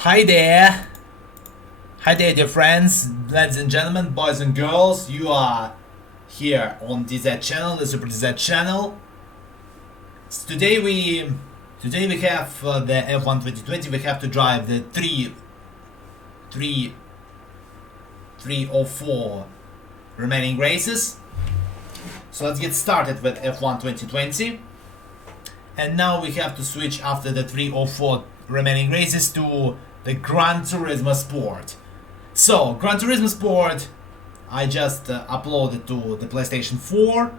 Hi there! Hi there, dear friends, ladies and gentlemen, boys and girls. You are here on ДiЗет channel, the LeSuperDZ channel. Today we have the F1 2020. We have to drive the 304 remaining races. So let's get started with F1 2020. And now we have to switch after the 304 remaining races to the Gran Turismo Sport. So, Gran Turismo Sport, I just uploaded to the PlayStation 4.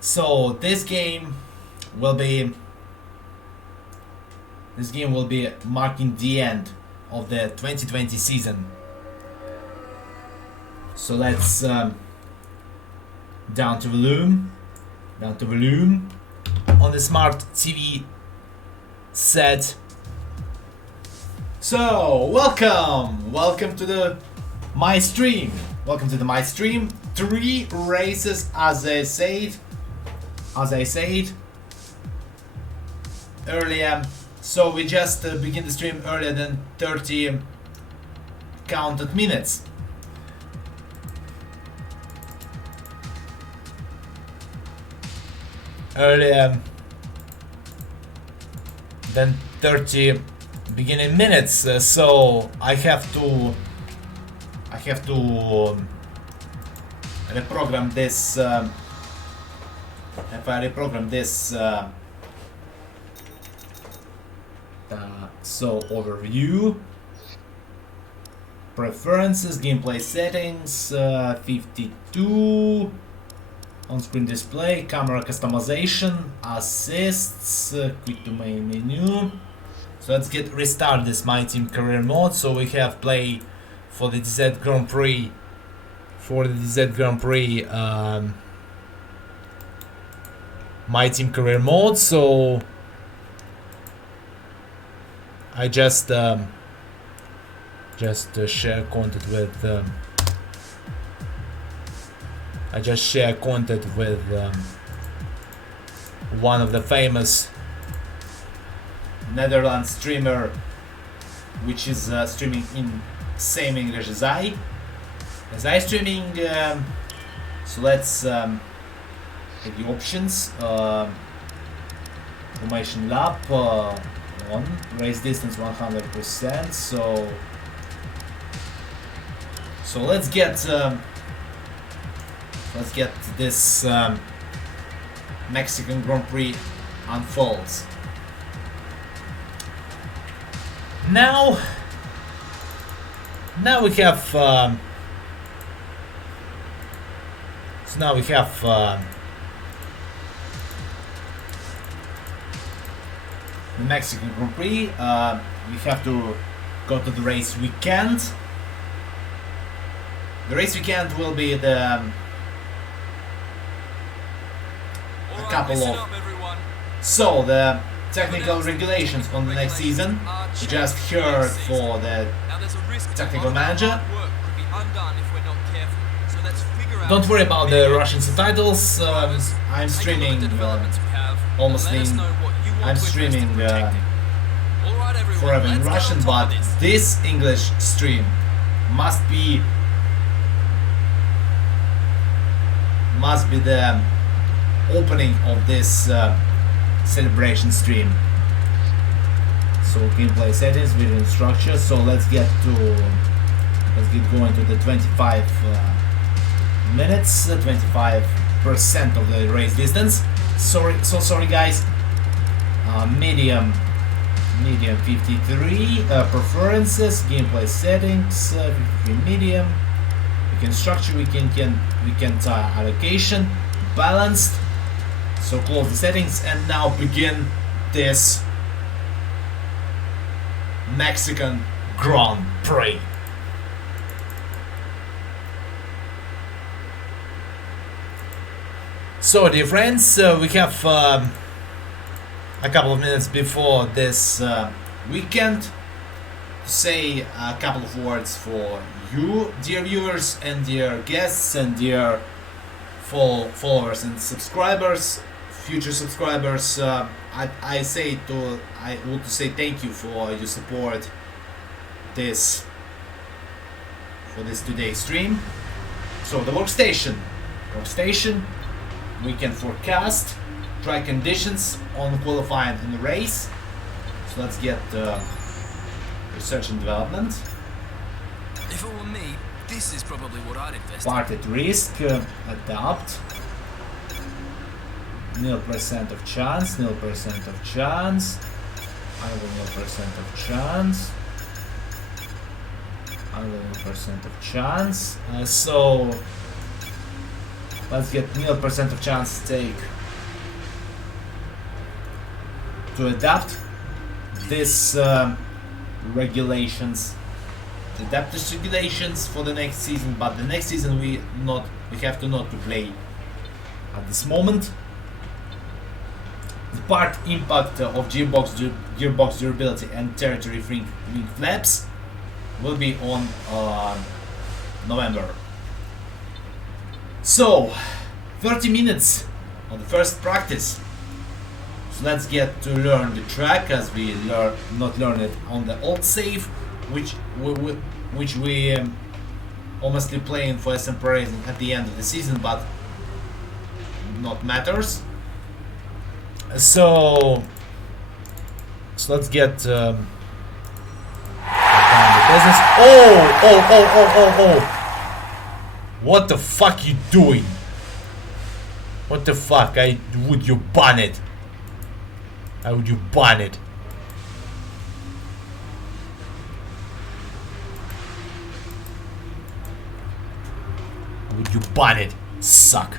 So this game will be marking the end of the 2020 season. So let's down to volume on the smart TV set. So welcome to my stream. Welcome to my stream. 3 races, as I said earlier. So we just begin the stream earlier than 30 counted minutes. Earlier than 30 beginning minutes, so I have to reprogram this. If I reprogram this, so overview, preferences, gameplay settings, 52. On-screen display, camera customization, assists, quit to main menu. So let's restart this My Team career mode. So we have play for the ДiЗет Grand Prix. My Team career mode. So I just share content with. I just share content with one of the famous Netherlands streamer, which is streaming in same English as I streaming. So let's take the options. Formation lap on race distance 100%. So let's get this Mexican Grand Prix unfolds. Now we have the Mexican Grand Prix. We have to go to the race weekend. The race weekend will be the the technical regulations on the next season. We just heard for the technical manager. Don't worry about the Russian subtitles. I'm streaming forever in Russian, but this English stream must be the opening of this celebration stream. So gameplay settings, video structure. So let's get going to the 25 minutes, 25% of the race distance. Sorry guys. Medium 53. Preferences, gameplay settings, 53 medium. Weekend structure, weekend allocation, balanced. So close the settings and now begin this Mexican Grand Prix. So dear friends, we have a couple of minutes before this weekend to say a couple of words for you, dear viewers and dear guests and dear followers and subscribers future subscribers, I would say thank you for your support for this today's stream. So the workstation, we can forecast track conditions on qualifying in the race. So let's get research and development. If it were me, this is probably what I'd invest in. Part at risk, adapt. 0% of chance, 0% of chance, another 0% of chance, another 0% of chance. So let's get 0% of chance to adapt this regulations, to adapt these regulations for the next season. But the next season we have to not to play at this moment. The part impact of gearbox durability and territory wing flaps will be on November. So 30 minutes on the first practice. So let's get to learn the track, as we not learn it on the old save, which we almost playing for SM Pro Racing at the end of the season, but not matters. So let's get down the business. Oh! What the fuck you doing? What the fuck? Would you ban it? How would you ban it? Would you ban it? Suck.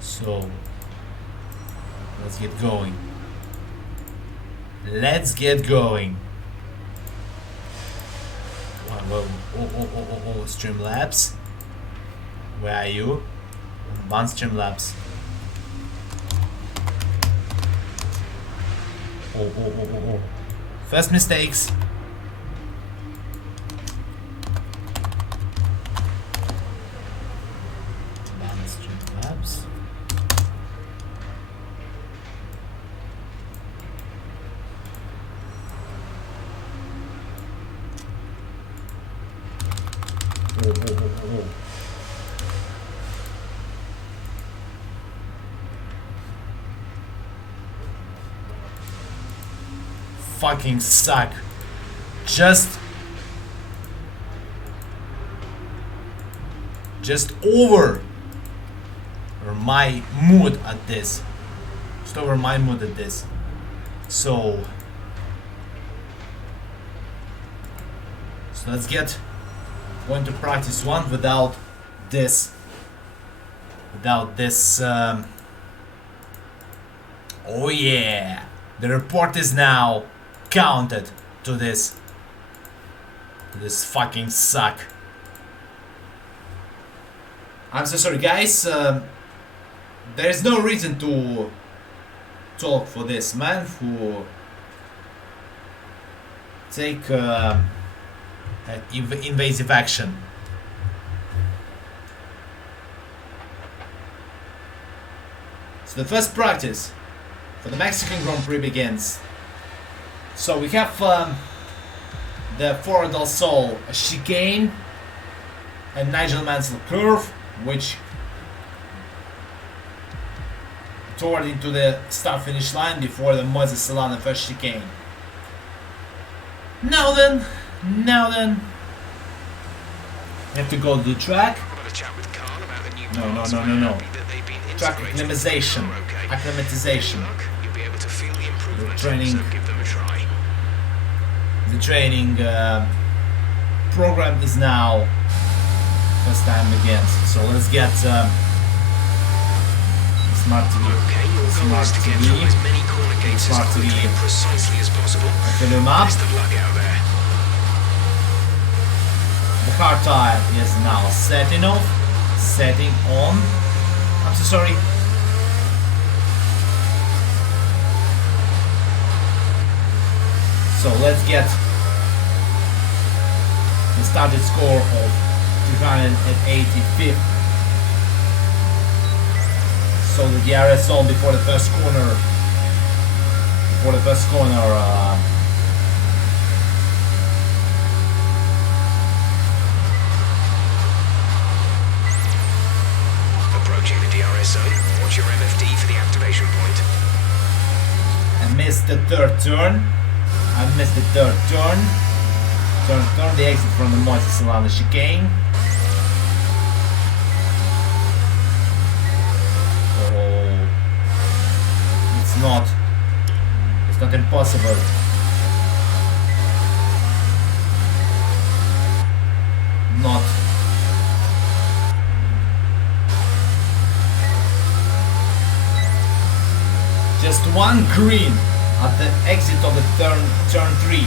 So let's get going. Let's get going. Oh, Streamlabs. Where are you? Advanced Streamlabs. Oh. First mistakes. Advanced Streamlabs. Oh. Fucking suck. Just over my mood at this. Just over my mood at this. So let's get going to practice one without this oh yeah, the report is now counted to this fucking suck. I'm so sorry guys, there is no reason to talk for this man who take invasive action. So the first practice for the Mexican Grand Prix begins. So we have the Foro del Sol chicane and Nigel Mansell curve, which toward into the start finish line before the Moises Solana first chicane. Now then, you have to go to the track. No. Track acclimatization. The training program is now first time begins. So let's get Smart TV. Fill him up. The car tire is now setting on. I'm so sorry. So let's get The starting score of 285. So the DRS zone before the first corner. Approaching the DRS zone. Watch your MFD for the activation point. I missed the third turn. Turn the exit from the Moises around the chicane. Oh, it's not impossible. Not. Just one green at the exit of the turn 3.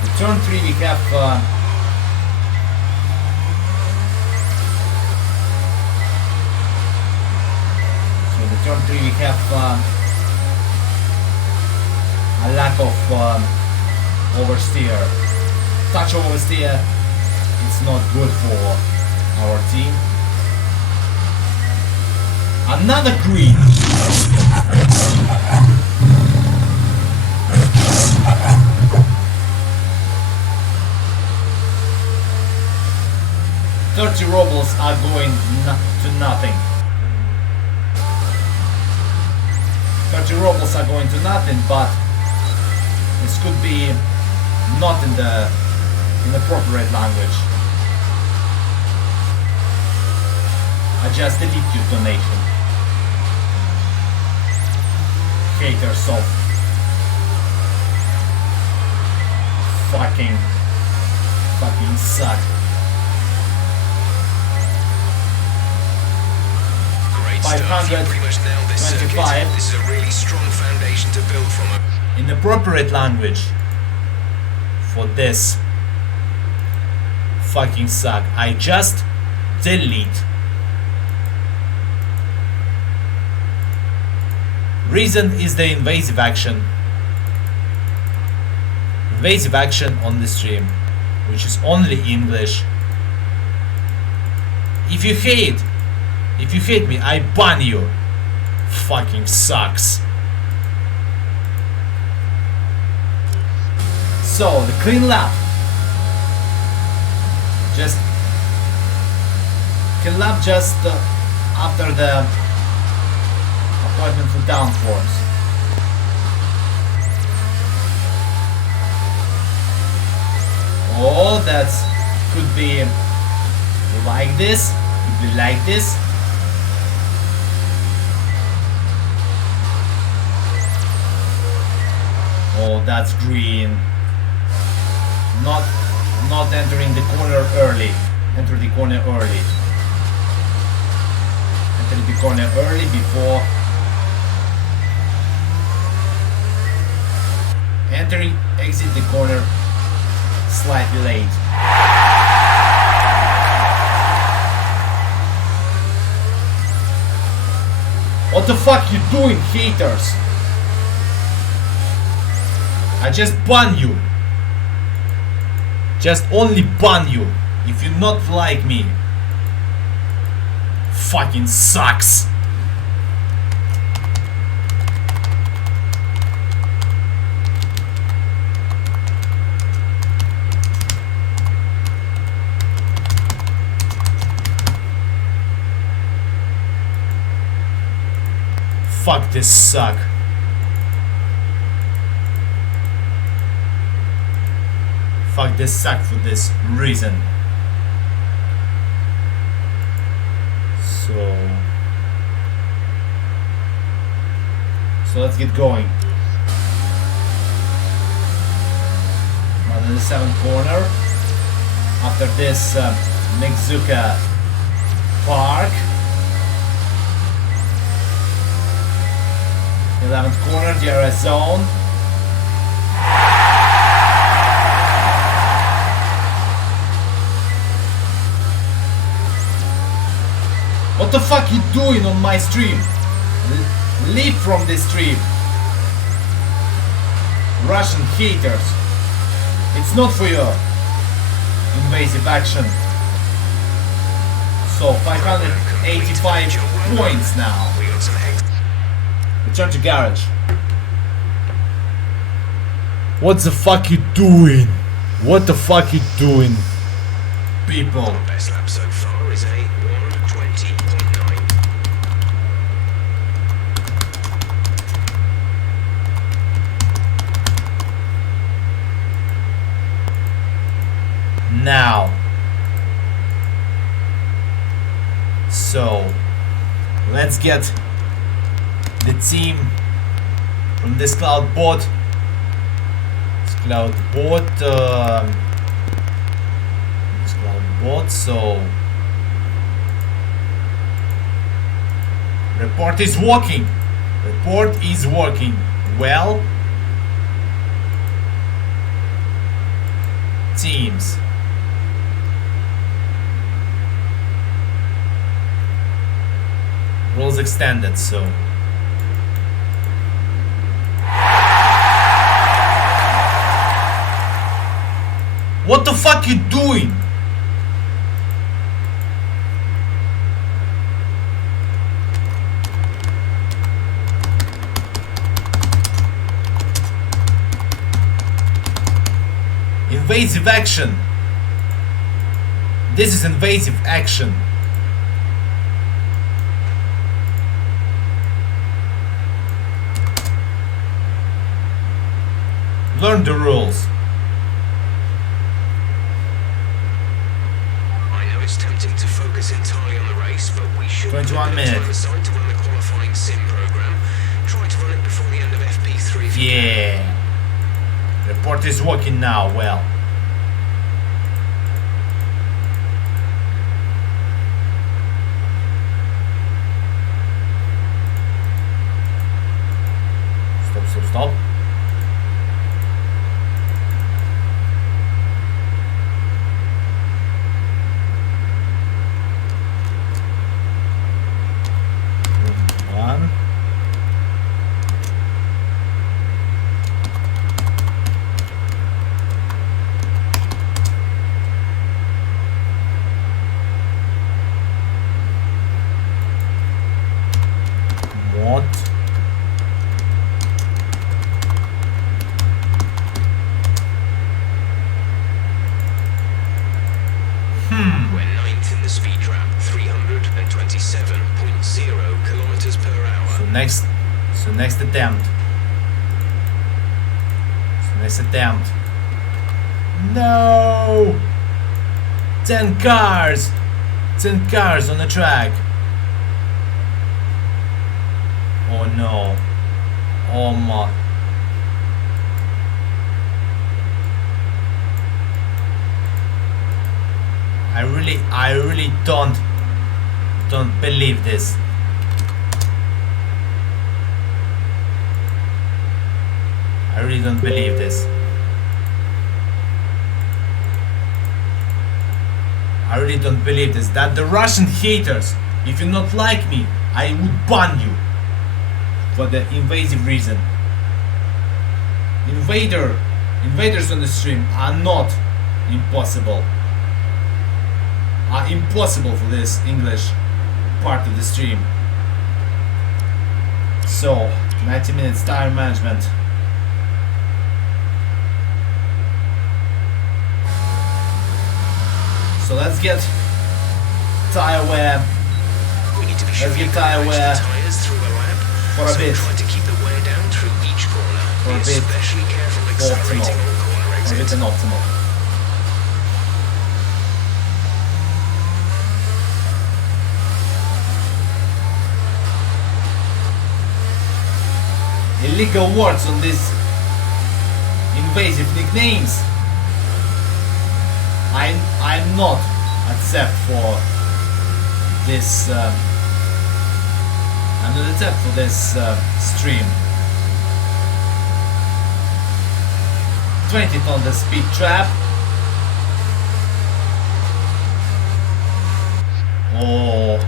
The turn 3 we have turn 3 we have a lack of oversteer. Touch of oversteer is not good for our team. Another green. $30 rubles are going to nothing. 30 rubles are going to nothing, but this could be not in the appropriate language. I just delete your donation. Haters of fucking suck. Great stuff. You pretty much nailed this circuit. 525. This is a really strong foundation to build from. In appropriate language for this fucking suck, I just delete. Reason is the invasive action. Invasive action on the stream, which is only English. If you hate me, I ban you. Fucking sucks. So the clean lap. Just clean lap just after the appointment for downforce. Oh, that's could be like this. Could be like this. Oh, that's green. Not entering the corner early. Enter the corner early. Enter the corner early before entering, exit the corner slightly late. What the fuck you doing, haters? I just ban you. Just only ban you if you not like me. Fucking sucks. Fuck this suck. Fuck this suck for this reason. So let's get going. Now in the 7th corner. After this, Mixzuka Park. 11th corner, DRS zone. What the fuck you doing on my stream? Leave from this stream. Russian haters. It's not for your invasive action. So 585 points now. We got some eggs. Return to garage. What the fuck you doing? What the fuck you doing, people? Best lap so far is a 1:20.9. Now, so let's get the team from this cloud bot. This cloud bot. So report is working. Report is working well. Teams. Rules extended, so what the fuck you doing? Invasive action. This is invasive action. Learn the rules. I know it's tempting to focus entirely on the race, but we should 21 minutes. time aside to run the qualifying sim program. Try to run it before the end of FP3. if you can. Yeah. Report is working now. Well. Stop. One. What? We're ninth in the speed trap, 327.0 kilometers per hour. So next attempt. No! 10 cars! 10 cars on the track. Oh no. Oh my. I really don't believe this. I really don't believe this. I really don't believe this. That the Russian haters, if you not like me, I would ban you for the invasive reason. Invaders on the stream are not impossible. Are impossible for this English part of the stream. So 90 minutes tire management. So let's get tire wear. We need to be Let's sure get tire wear tires through a lap. for a So bit. try to keep the wear down through each corner. For a Be bit especially careful accelerating optimal. on corner For a bit exits. optimal. Illegal words on these invasive nicknames. I'm not accept for this. I'm not accept for this stream. 20 on the speed trap. Oh.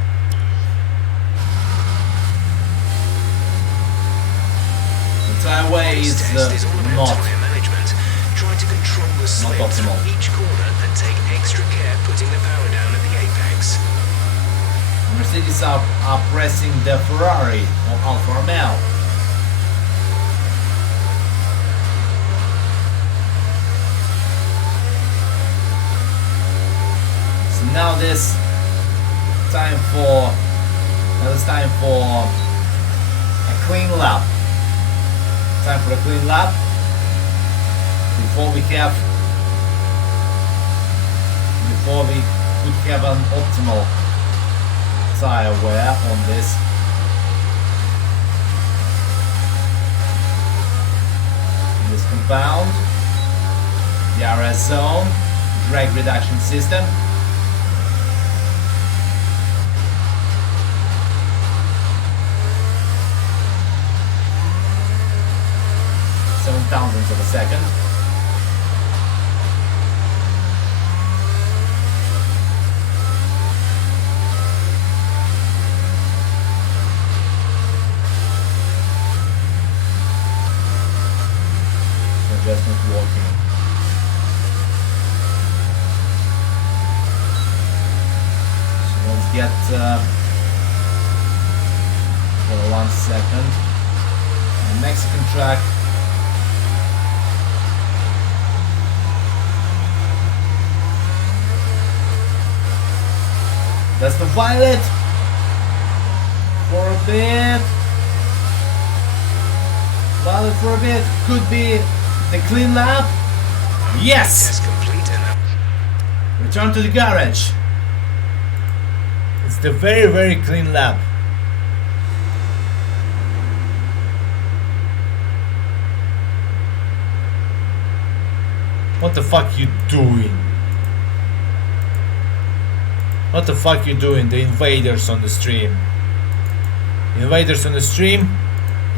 The tire way is This test is all about not. tire management. Try to to control the slip optimal. through each corner and take extra care putting the power down at the apex. Mercedes are pressing the Ferrari or Alfa Romeo. So now this time for a clean lap. Time for a clean lap before we could have an optimal tire wear on this. In this compound, the RS zone, drag reduction system. Thousandths of a second. Just not working. So let's get for 1 second. The Mexican track. That's the violet for a bit. Violet for a bit. Could be the clean lap. Yes! Test complete and Return to the garage. It's the very, very clean lap. What the fuck you doing? What the fuck you doing? The invaders on the stream. Invaders on the stream.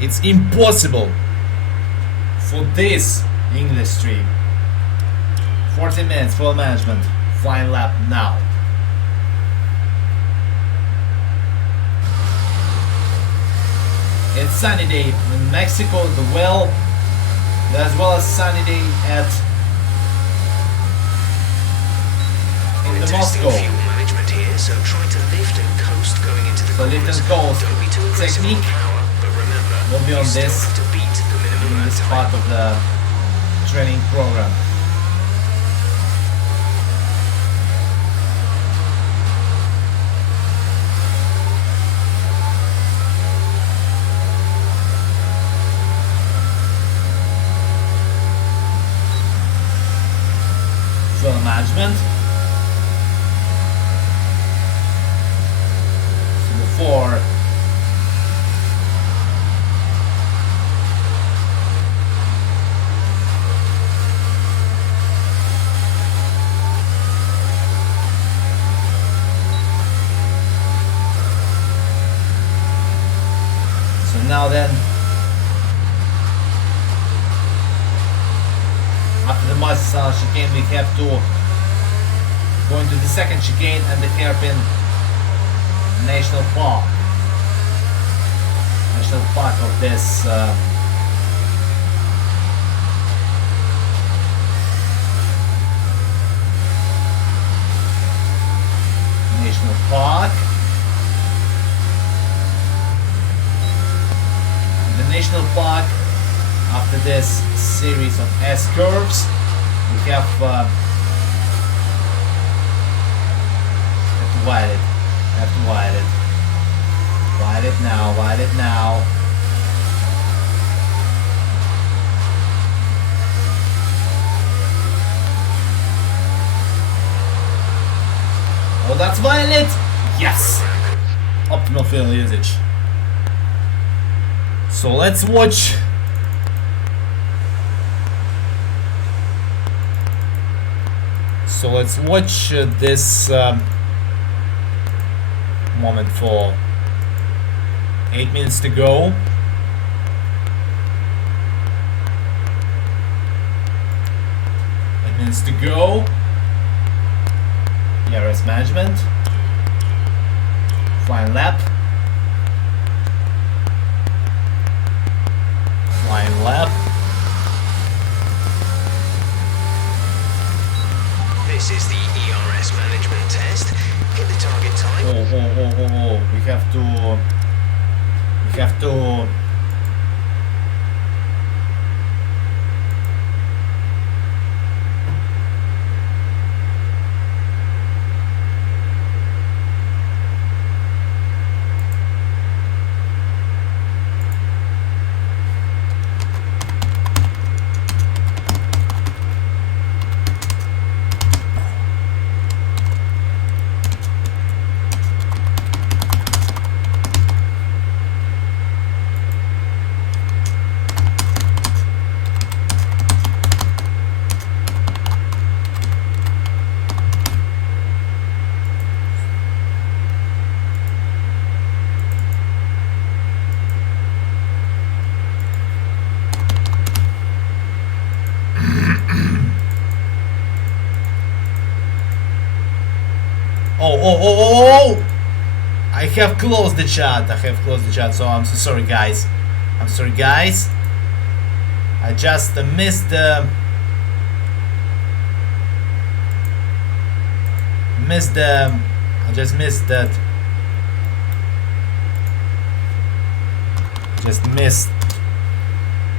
It's impossible for this English stream. 40 minutes full management. Flying lap now. It's sunny day in Mexico as well as sunny day in the testing Moscow. fuel management here, so try to lift and coast going into the So lift corners. and coast Don't be too aggressive technique on power, but remember, will be on you still this have to beat the minimum in lap this time. part of the training program. Fuel management. So before now then, after the Mazda chicane, we have to go into the second chicane and the hairpin national park of this national park. The national park, after this series of S curves, we have to wide it. Wide it now. Oh, that's violet! Yes! Optimal fuel usage. So let's watch this moment for 8 minutes to go. ERS management. Flying lap. have to Oh! I have closed the chat. So I'm so sorry, guys. I just missed the I just missed that.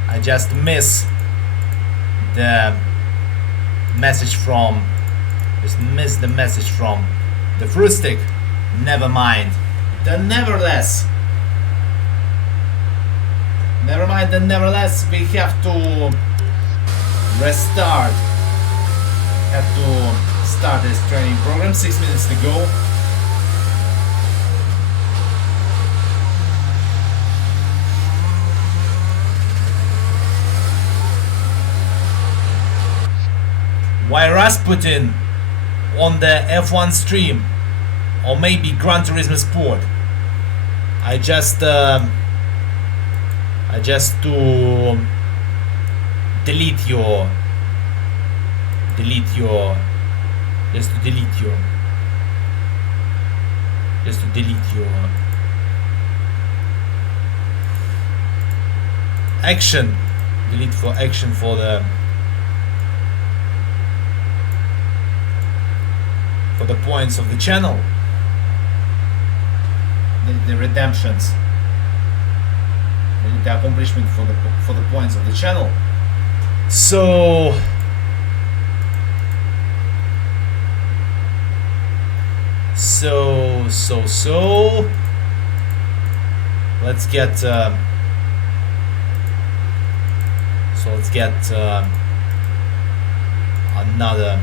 I just missed the message from. Just missed the message from the fruit stick. Never mind. Then nevertheless, we have to restart. Have to start this training program. 6 minutes to go. Why Rasputin on the F1 stream, or maybe Gran Turismo Sport? I just to delete your action, delete for action for the points of the channel, the redemptions, the accomplishment for the points of the channel. So let's get another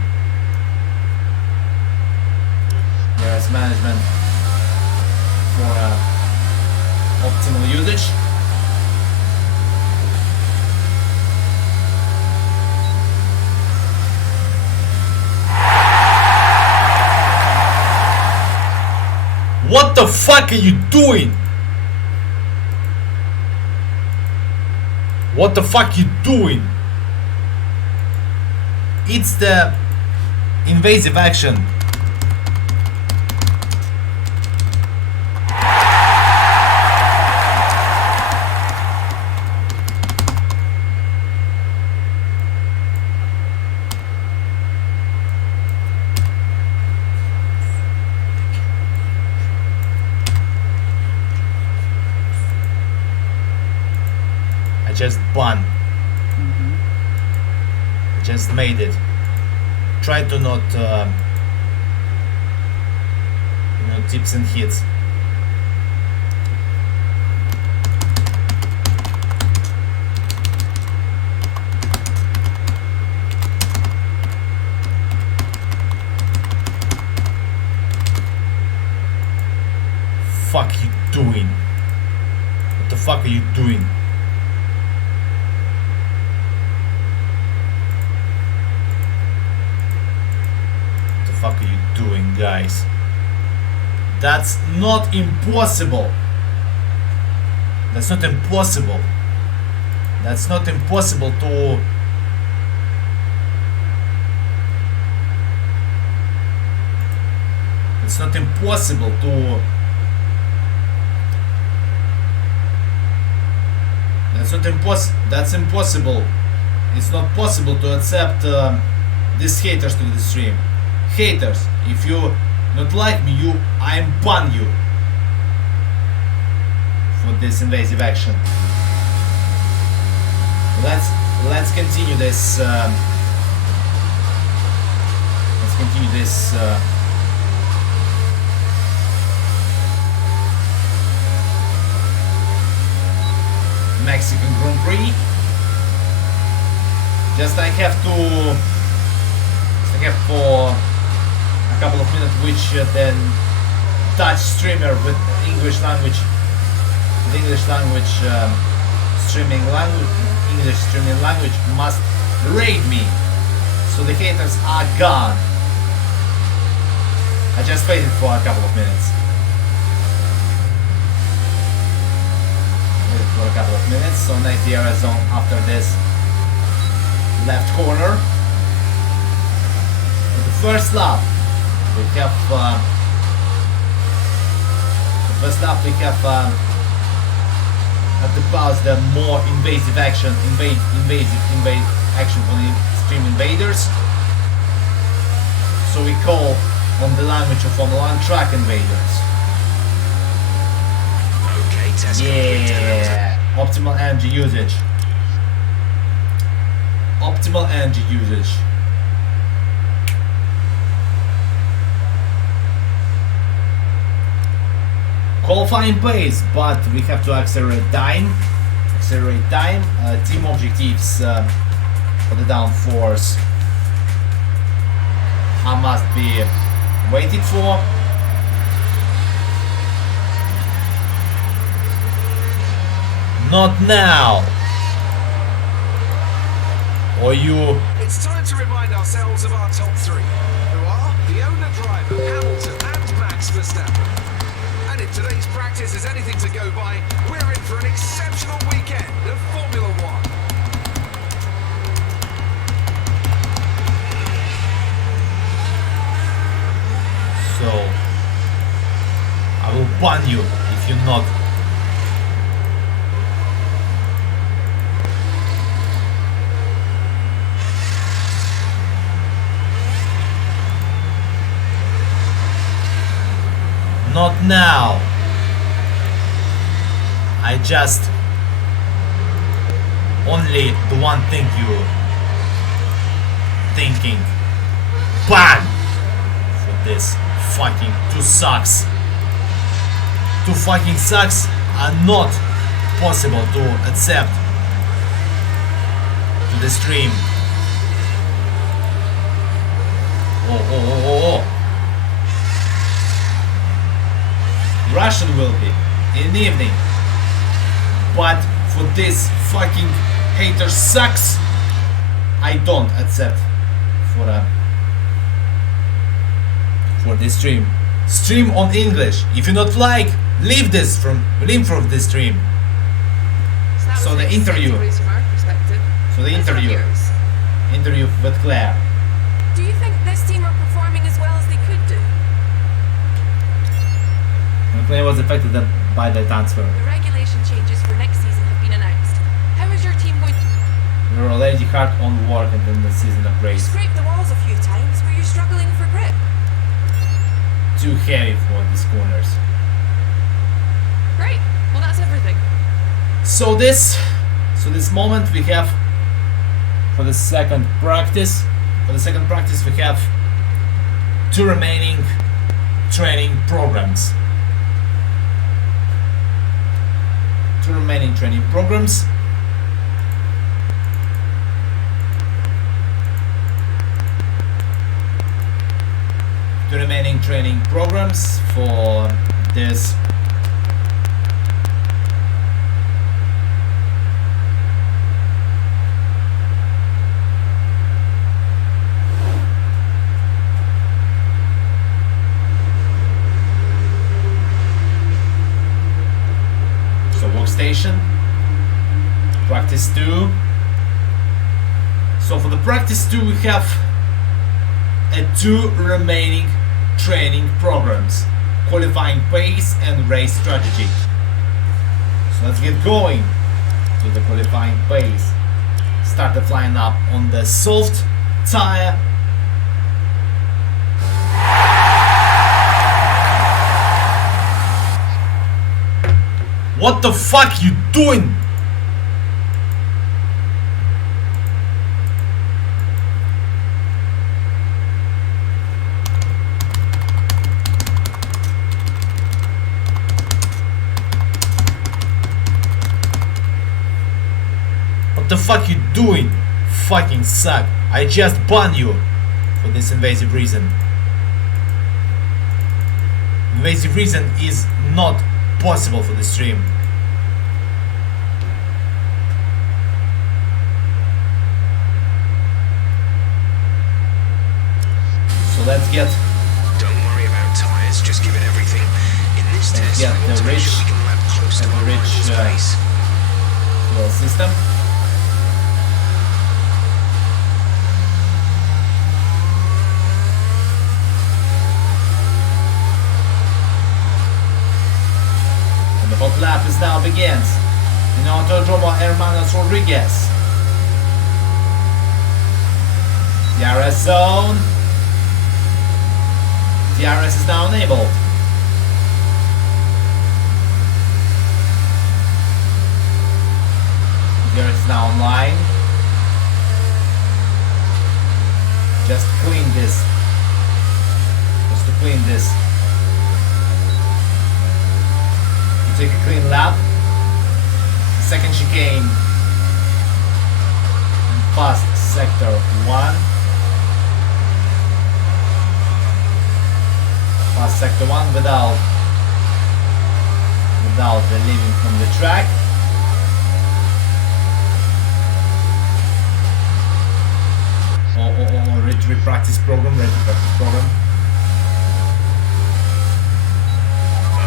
DRS management for optimal usage. What the fuck are you doing? What the fuck you doing? It's the invasive action. Just made it. Try to not tips and hits. Fuck you doing? What the fuck are you doing? Fuck are you doing, guys? That's not impossible. That's not impossible to That's not impossible to that's impossible. It's not possible to accept these haters to the stream. Haters, if you not like me, I'm ban you. for this invasive action. Let's continue this. Let's continue this. Mexican Grand Prix. Just I have for a couple of minutes which then Dutch streamer with English language streaming language must raid me, so the haters are gone. I just waited for a couple of minutes. So nice DRS zone after this left corner. For the first lap we have to pass the more invasive action for the extreme invaders. So we call on the language of Formula 1 track invaders. Okay, test Yeah, optimal energy usage. Optimal energy usage. Qualifying pace, but we have to accelerate time. Team objectives for the downforce must be waited for. Not now. Or you. It's time to remind ourselves of our top three, who are the owner-driver, Hamilton and Max Verstappen. And if today's practice is anything to go by, we're in for an exceptional weekend of Formula One. So, I will ban you if you're not. Not now. I just only the one thing you thinking. Ban for this fucking two sucks. Two fucking sucks are not possible to accept to the stream. Oh. Russian will be in the evening, but for this fucking hater sucks, I don't accept for this stream. Stream on English. If you not like, leave from this stream. So the interview. Interview with Claire. Do you think this team are performing as well as they could do? Claire was affected by the transfer. The regulation changes for next season have been announced. How is your team going? We were already hard on work and then the season of You race. scraped the walls a few times. Were you struggling for grip? Too heavy for these corners. Great. Well, that's everything. So this moment we have for the second practice. For the second practice we have two remaining training programs. Two remaining training programs. Two remaining training programs for this workstation. Practice 2. So for the practice 2 we have two remaining training programs: qualifying pace and race strategy. So let's get going to the qualifying pace. Start the flying up on the soft tire. What the fuck you doing? What the fuck you doing? Fucking suck. I just banned you for this invasive reason. Invasive reason is not possible for the stream. So let's get. Don't worry about tires, just give it everything. In this test, get we want the to make rich sure we can lap close to and our the rich, rival's pace. fuel system. And the hot lap is now begins. In Autodromo Hermanos Rodriguez. DRS zone. DRS is now enabled. DRS is now online. Just clean this. Just to clean this. To take a clean lap. Second chicane. And past sector 1. Past sector 1 without the leaving from the track. Ready practice program.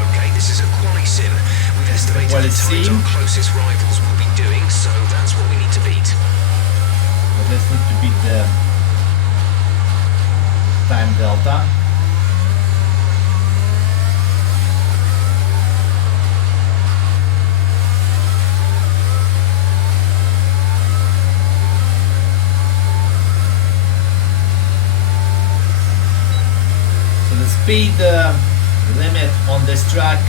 Okay, this is a quali sim. We've estimated the times our closest rivals will be doing, so that's what we need to beat. But let's need to beat the time delta. Speed limit on this track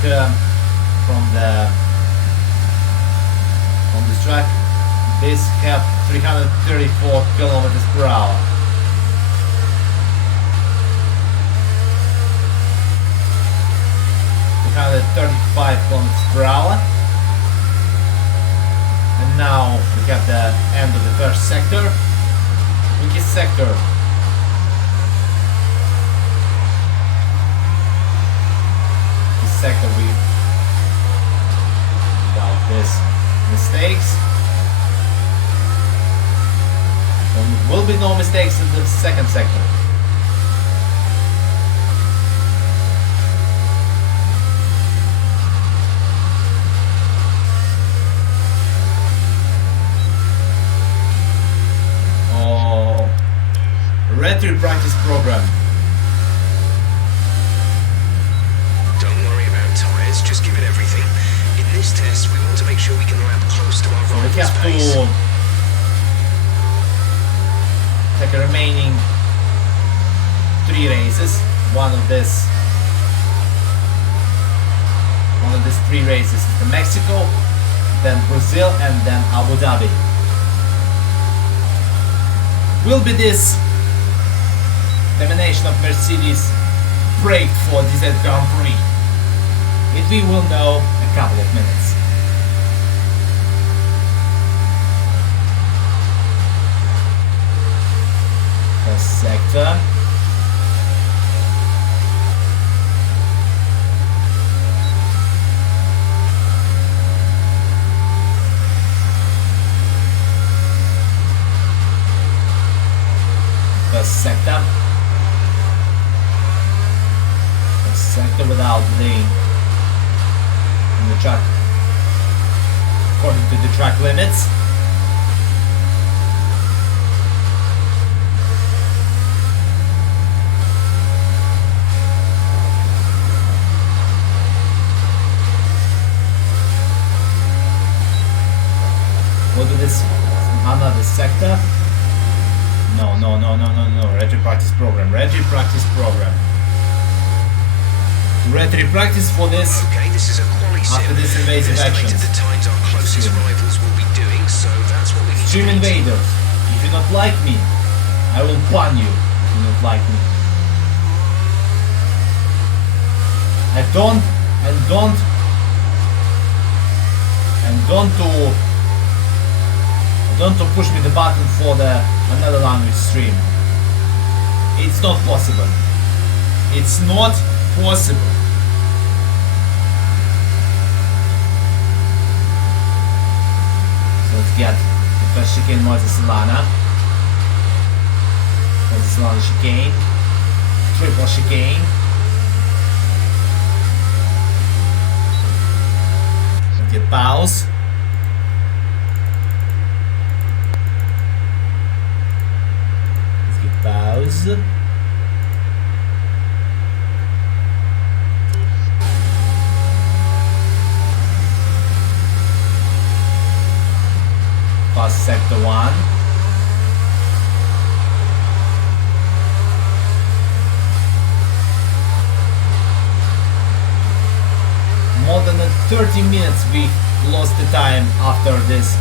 this have 334 kilometers per hour. kilometers per hour. And now we have the end of the first sector. Weakest sector. Sector without this mistakes. And will be no mistakes in the second sector. Oh, retro practice program. Just give it everything. In this test, we want to make sure we can lap close to our rival's pace. We have to take the remaining 3 races. One of these 3 races is the Mexico, then Brazil, and then Abu Dhabi. Will be this termination of Mercedes break for ДiЗет Grand Prix? It we will know in a couple of minutes. First sector. First sector. First sector without lane. The track according to the track limits. What is this? Another sector? No. Regi practice program. Retry practice for this Okay, this is a quali sim. after this invasive action. Estimated the times our closest rivals will be doing, so that's what we need Stream to beat. invaders, if you not like me, I will ban you if you not like me. And don't to push me the button for the another language stream. It's not possible. It's not possible. So let's get the first chicane, Moses Solana. Moses Solana chicane. Triple chicane. Let's get pause. Let's get pause. Past sector 1. More than 30 minutes we lost the time after this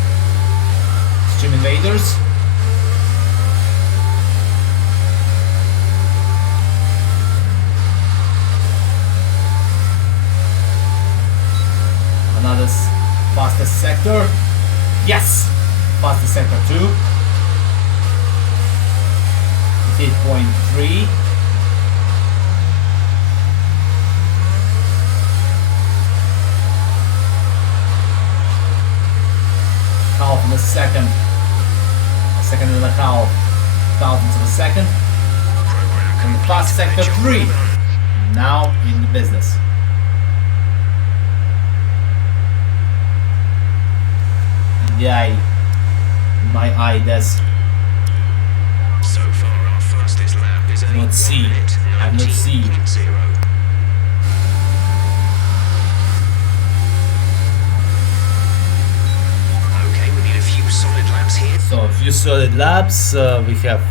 stream invaders. Another fastest sector. Yes! Fastest sector 2. 8.3. Half in a second. A second and a half. Thousandths of a second. And fast sector 3. Now in the business. Yeah, my eye does So far, our fastest lap is a not see. I not see. 19.0. Okay, we need a few solid laps here. So a few solid laps. We have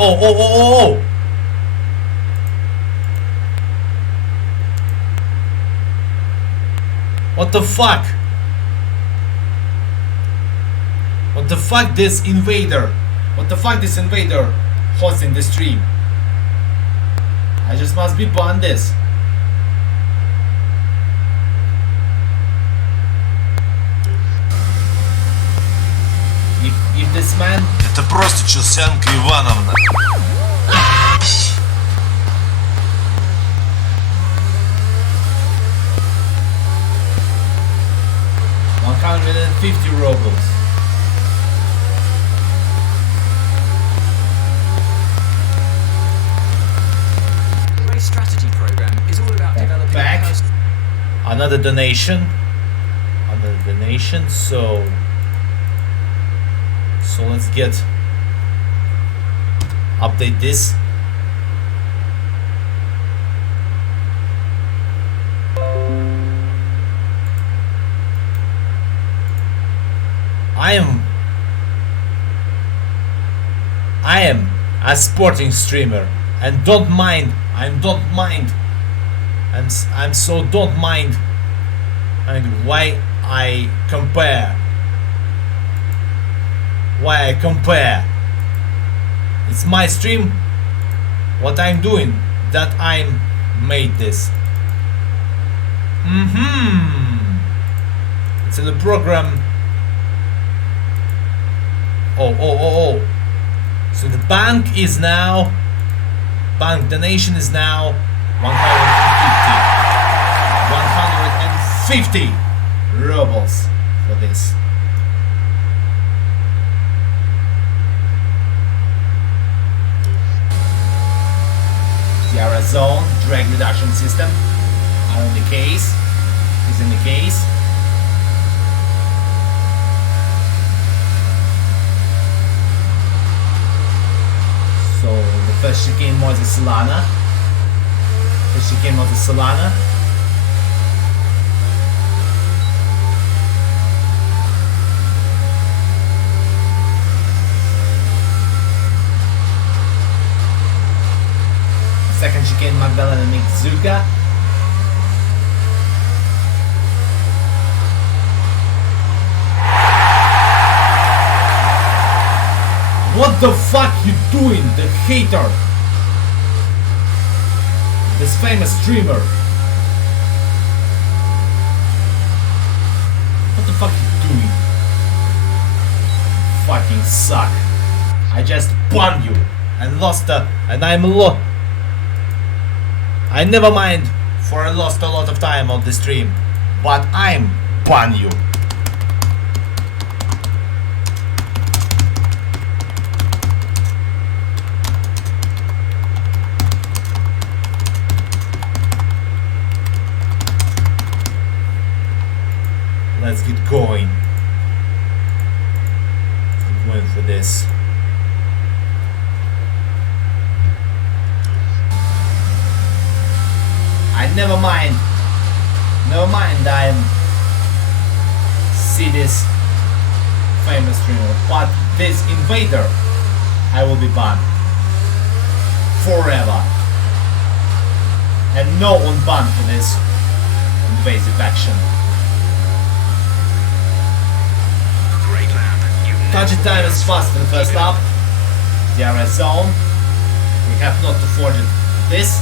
Oh! What the fuck? What the fuck this invader? What the fuck this invader hosting the stream? I just must be banned this. If this man Это просто Чусянка Ивановна. $150 rubles. The race strategy program is all about developing Back. a Another donation. So let's get update this. I am a sporting streamer and don't mind. I'm so don't mind. And why I compare? It's my stream. What I'm doing, that I'm made this. It's in the program. Oh. So the bank donation is now 150 rubles for this. Sierra Zone drag reduction system are in the case. Is in the case. So the first chicane was a Solana. Second chicane, Magdalena meets Zuka. What the fuck you doing, the hater? This famous streamer. What the fuck you doing? Fucking suck. I just won you and lost and I never mind for I lost a lot of time on the stream, but I'm won you. Let's get going. I'm going for this. Never mind, I'm see this famous streamer, but this invader, I will be banned forever, and no one banned for this invasive action. Great lap. Touch time is fast in the first lap. DRS zone. We have not to forge this.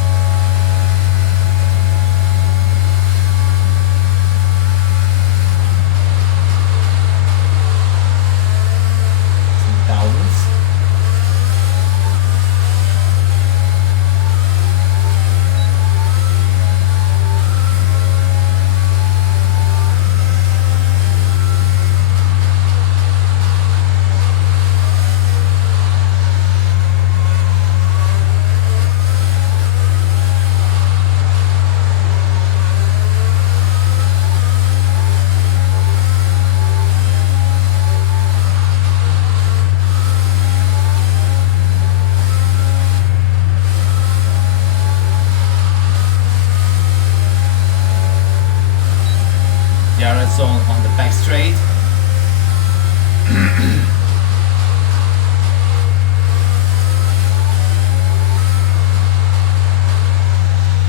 Zone on the back straight.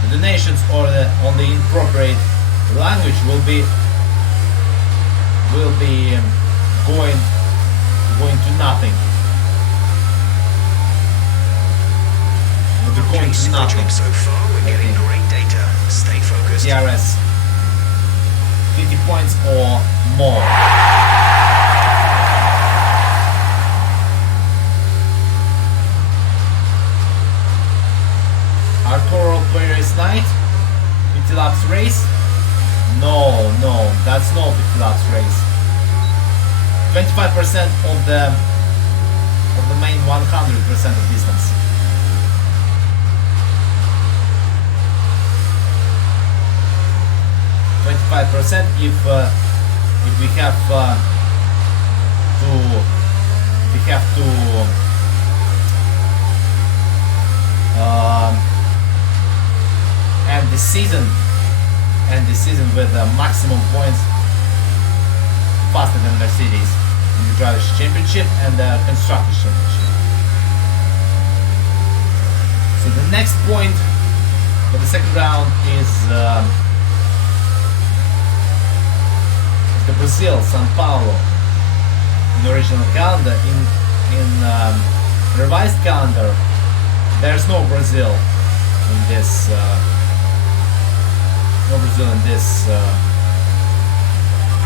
The donations or on the inappropriate language will be going to nothing. Will be going to nothing. So far, we're getting great data. Stay focused. DRS 50 points or more. Hardcore player is night. 50 laps race. No, that's no 50 laps race. 25% of the main 100% of distance. 25% if we have to end the season with maximum points faster than Mercedes in the Drivers' Championship and the Constructors' Championship. So the next point for the second round is the Brazil, São Paulo in the original calendar. In revised calendar, there's no Brazil in this.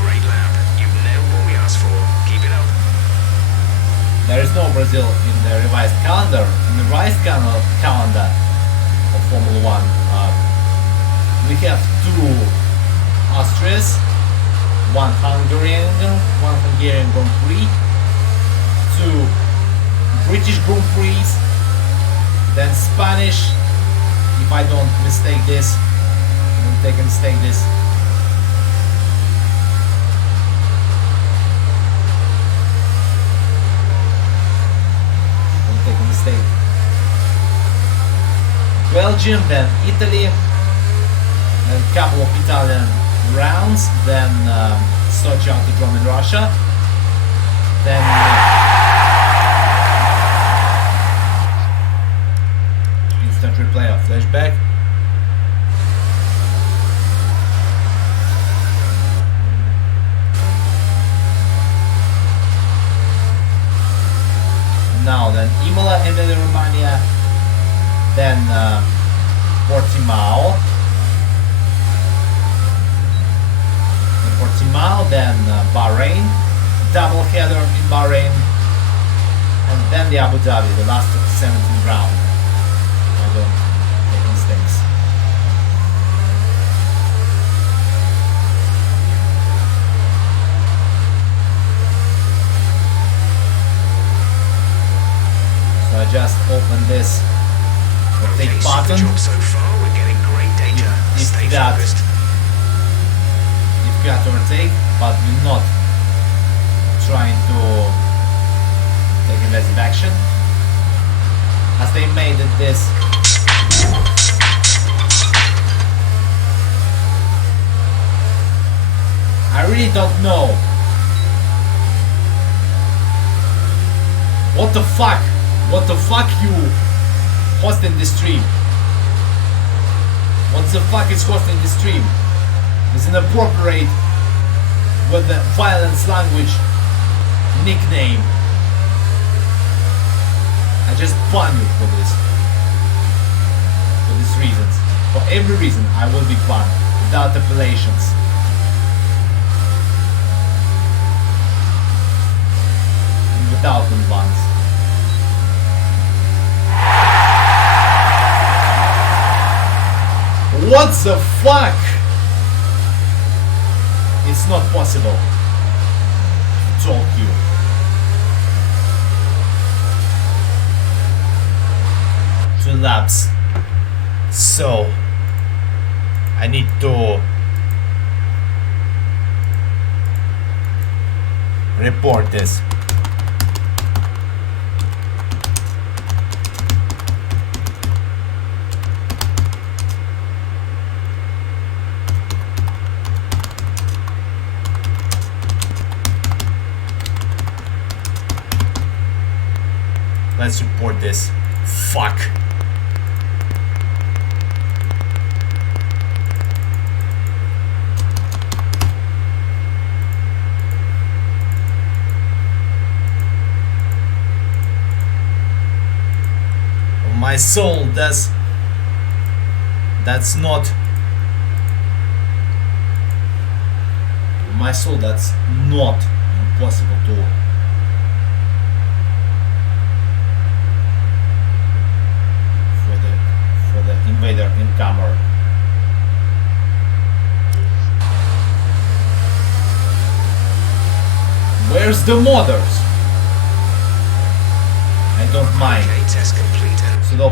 Great lap. You nailed what we asked for. Keep it up. There is no Brazil in the revised calendar. In the revised calendar of Formula One, we have 2 Austrias, one Hungarian Grand Prix, 2 British Grand Prix, then Spanish, if I don't mistake this, Belgium, then Italy, then a couple of Italian rounds, then Sochi Autodrome in Russia, then instant replay of flashback. Now then Imola, Emilia Romagna, then Portimao, then Bahrain, double header in Bahrain, and then the Abu Dhabi, the last 17th round. I don't make mistakes. So I just open this take button. So far, we're getting great data. Stay focused. You've got to overtake, but we're not trying to take invasive action. As they made it this I really don't know. What the fuck? What the fuck you hosting this stream? What the fuck is hosting this stream? It's inappropriate with the violence language nickname. I just ban you for this. For these reasons. For every reason I will be banned without appellations. And without bans. What the fuck? It's not possible to talk you. Two laps. So I need to report this. Let's report this. Fuck. My soul, that's not my soul, that's not impossible to for the invader in camera. Where's the motors? I don't mind. Okay, test complete. So the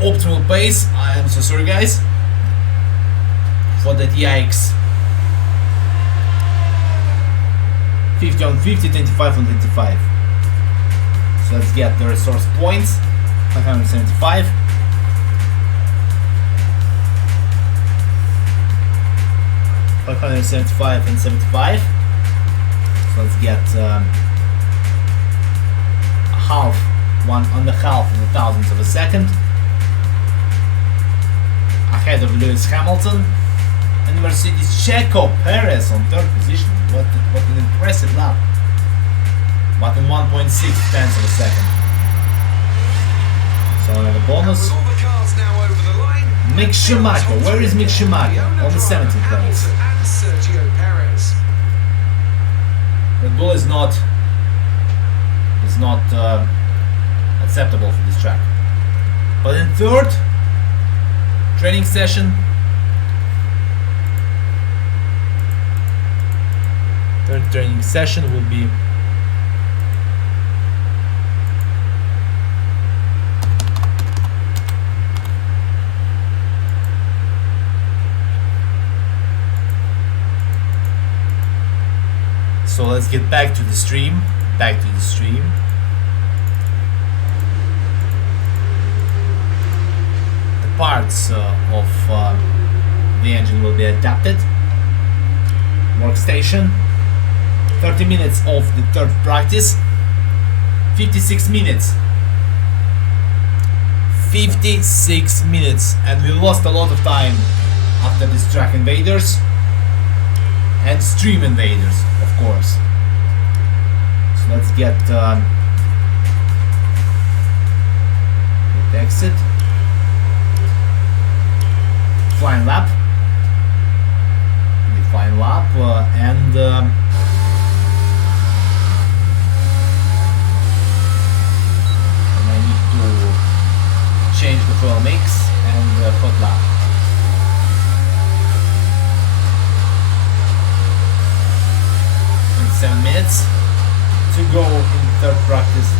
optimal pace. I am so sorry, guys, for that. Yikes. 50 on 50, 25 on 25. So let's get the resource points. 575. $575 and 75. So let's get half, 1.5 of the thousandths of a second ahead of Lewis Hamilton, and Mercedes Checo Perez on third position. What an impressive lap, but in 1.6 tenths of a second. So another bonus. With all the cars now over the line, Mick Schumacher, where is Mick Schumacher? On the 17th place. and Sergio Perez. Red Bull is not acceptable for this track. But in third training session, will be so let's get back to the stream. parts of the engine will be adapted. Workstation. 30 minutes of the third practice. 56 minutes. 56 minutes, and we lost a lot of time after this track invaders and stream invaders, of course. So let's get exit, flying lap, and I need to change the fuel mix and hot lap. And 7 minutes to go in the third practice.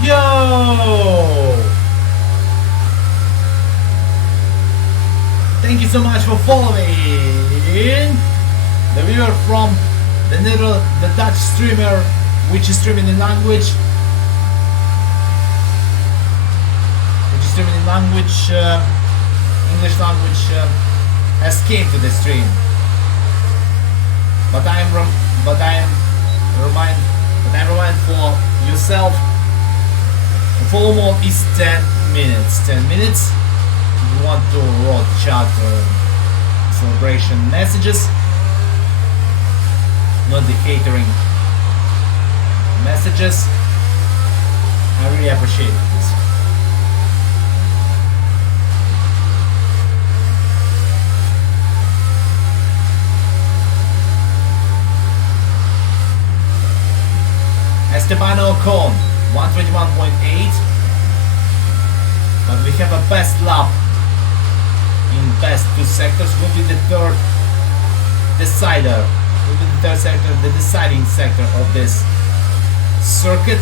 Yo! Thank you so much for following the viewer from the Dutch streamer, which is streaming in language, English language, has came to the stream. But I remind for yourself. The follow mode is 10 minutes. 10 minutes. If you want to roll chat celebration messages, not the catering messages, I really appreciate this. Esteban Ocon, 121.8, but we have a best lap in best two sectors. Will be the third decider, the deciding sector of this circuit.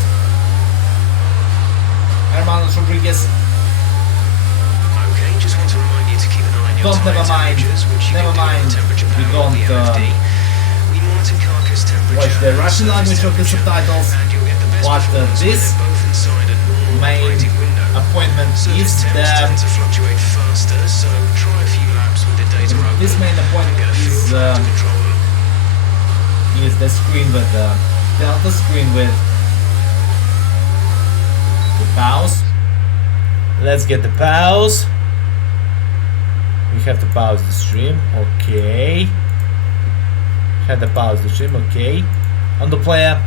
Hermanos Rodriguez. Okay, just want to remind you to keep an eye on your Don't never mind. We don't watch the Russian language of the subtitles. But this main appointment is the screen with the delta screen with the pause. Let's get the pause. We have to pause the stream. Okay. Had to pause the stream. Okay. On the player.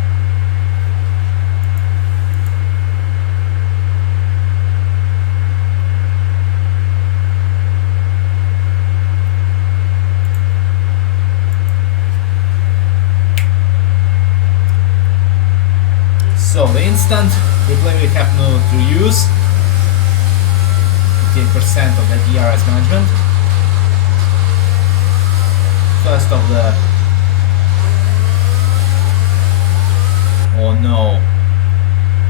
So the instant replay we have to use 15% of the DRS management. First of the oh no,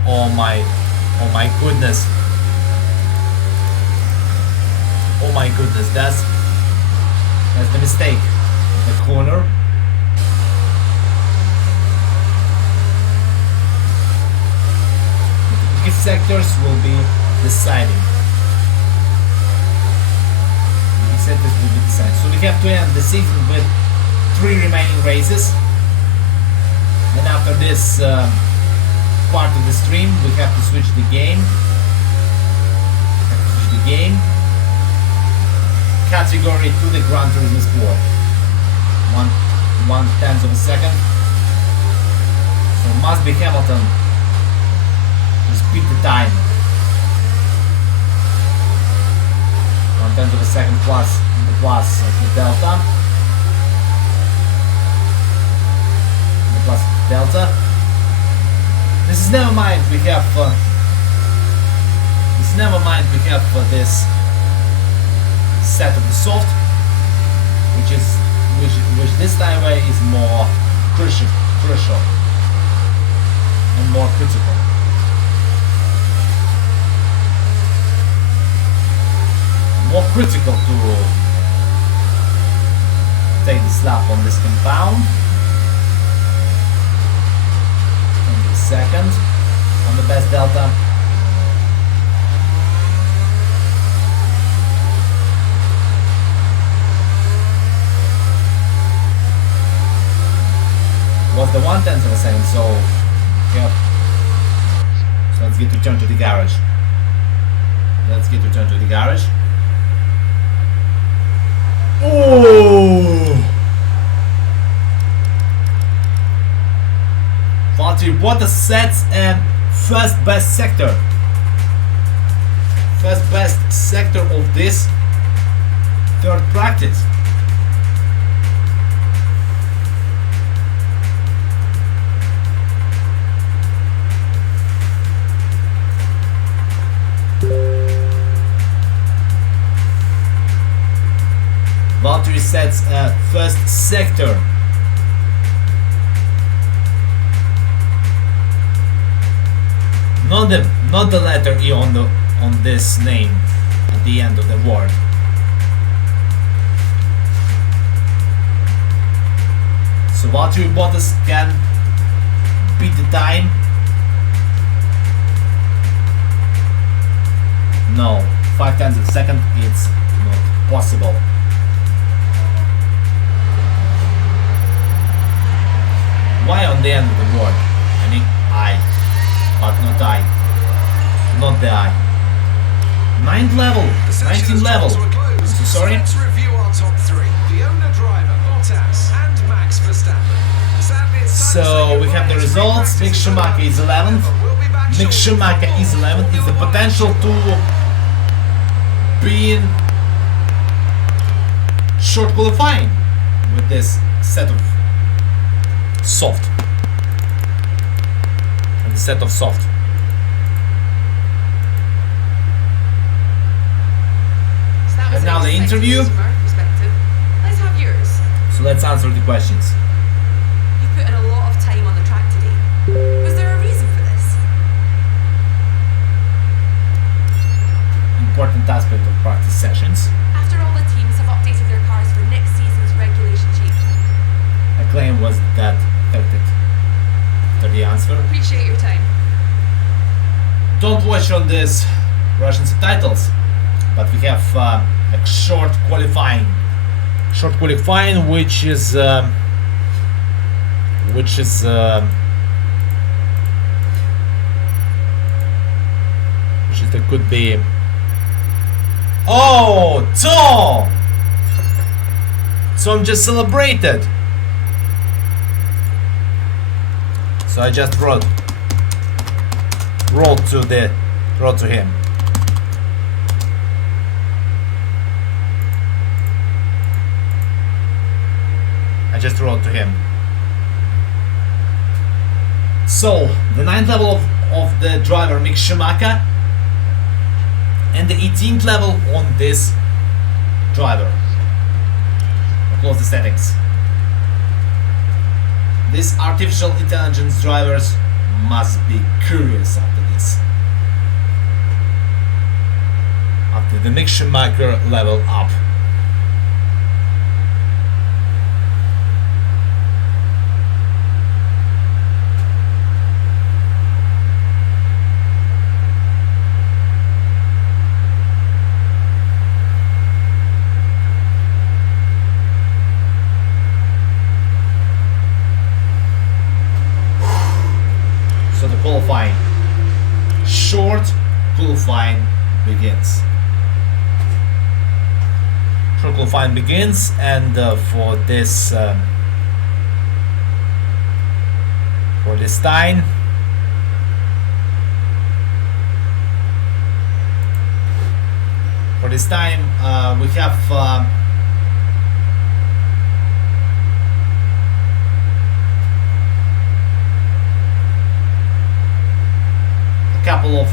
oh my goodness, that's the mistake. The corner. Sectors will be deciding. These sectors will be decided. So we have to end the season with 3 remaining races. And after this part of the stream, we have to switch the game. Category to the Gran Turismo Sport. 1/10 of a second. So must be Hamilton. Speed the time. 1/10 of a second plus in the plus of the delta. The plus delta. This is never mind. We have. This set of the soft, which this time is more crucial and more critical. More critical to take this lap on this compound. second on the best delta. Was the 1/10 of a second, so yeah. So let's get returned to the garage. Oh! Valtteri Bottas sets first best sector. First best sector of this third practice. Valtteri sets first sector. Not the letter E on this name at the end of the word. So Valtteri Bottas can beat the time. No, 5/10 of a second. It's not possible. Why on the end of the word? I mean I, but not I. Not the I. 9th level, 19th level. So sorry. Let's review our top three. The owner driver, Bottas, and Max Verstappen. Sadly, it's time to So say we have the goodbye as results. Mick practice Schumacher is 11th. We'll be back Mick shortly. Schumacher is 11th. Is the potential to be in short qualifying with this set of soft. And the set of soft. So that was And now an the exciting interview. news from our perspective. Let's have yours. So let's answer the questions. You put in a lot of time on the track today. Was there a reason for this? Important aspect of practice sessions. After all, the teams have updated their cars for next season's regulation change. A claim was that affected. After the answer. Appreciate your time. Don't watch on this Russian subtitles, but we have a short qualifying, which is that could be. Oh, Tom just celebrated. So I just wrote to him. I just wrote to him. So the 9th level of the driver Mick Schumacher and the 18th level on this driver. I'll close the settings. These artificial intelligence drivers must be curious after this. After the Mick Schumacher level up. So the qualifying, short qualifying begins. Short qualifying begins, and for this time, we have a couple of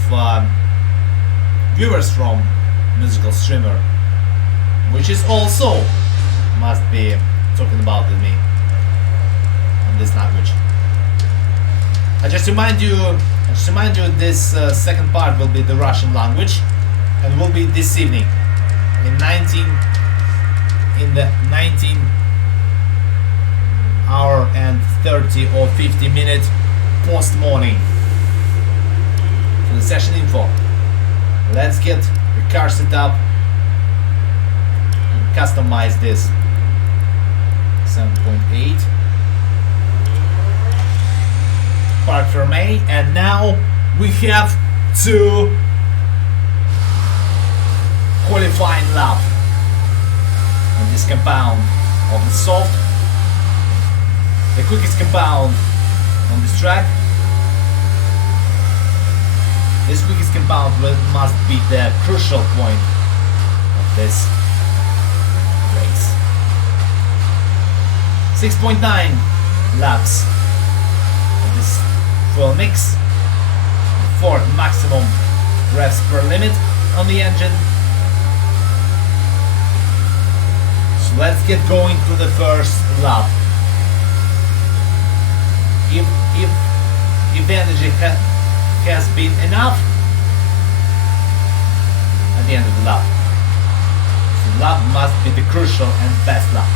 viewers from musical streamer, which is also must be talking about with me on this language. I just remind you this second part will be the Russian language and will be this evening in the 19 hour and 30 or 50 minute post morning. to the session info. Let's get the car set up and customize this. 7.8. Park for May, and now we have two qualifying lap on this compound of the soft, the quickest compound on this track. This quickest compound must be the crucial point of this race. 6.9 laps of this fuel mix, 4 maximum revs per limit on the engine. So let's get going to the first lap. If the energy has been enough at the end of the lap. So lap must be the crucial and best lap.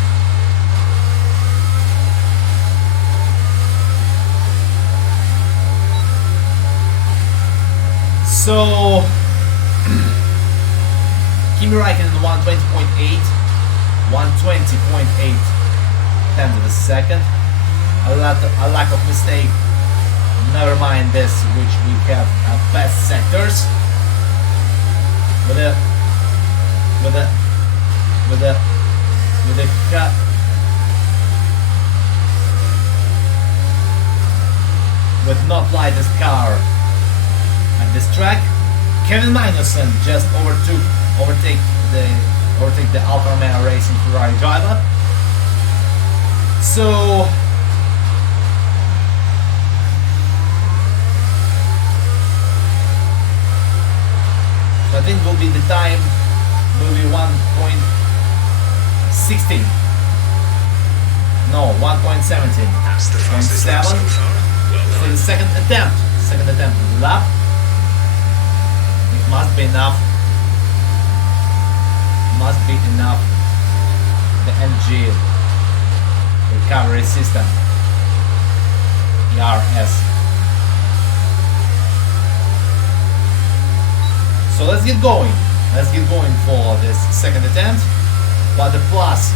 So Kimi Räikkönen 120.8, 120.8 tenths of a second. A lack of mistake. Never mind this, which we have at best sectors. With not lightest car at this track. Kevin Magnussen just overtake the Alfa Romeo Racing Ferrari driver. So I think will be the time will be 1.16. No, 1.17. That's the fastest lap so 0.7 far. Well for done. the second attempt of the lap. It must be enough. The NG recovery system, ERS. So let's get going. For this second attempt. But the plus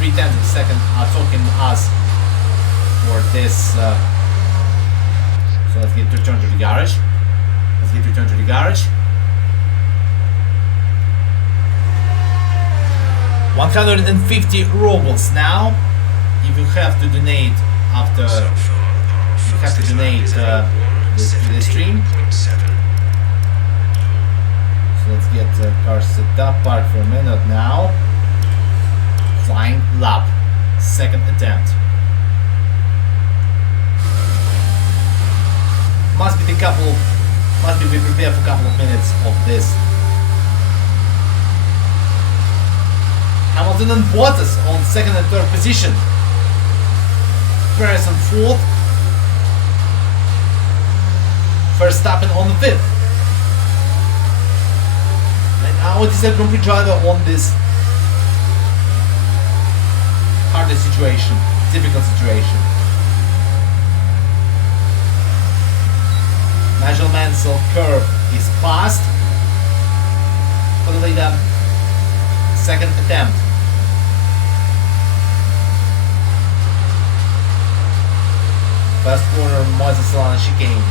0.3 of a second are talking us for this. So let's get returned to the garage. 150 rubles now. If you have to donate after, So far, you have to fastest lap donate is to the stream. 17.7. So let's get the car set up. Park for a minute now. Flying lap, second attempt. Must be prepared for a couple of minutes of this. Hamilton and Bottas on second and third position. Perez on fourth. Verstappen on the fifth. And now it is a Grand Prix driver on this harder situation, difficult situation. Nigel Mansell curve is passed for the leader. Second attempt. First corner, Moses Solana chicane.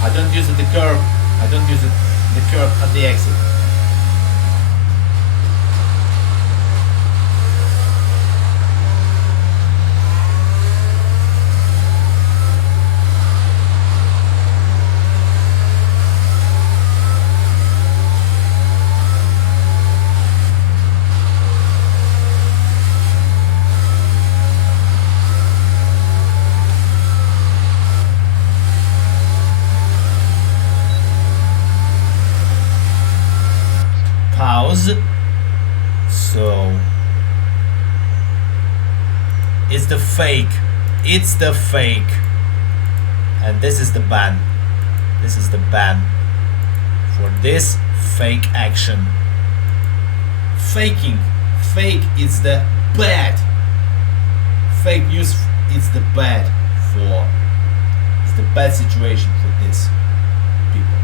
I don't use the curve. The curve at the exit. Pause. So it's the fake. And this is the ban. For this fake action. Fake is the bad. fake news. It's the bad situation for these people.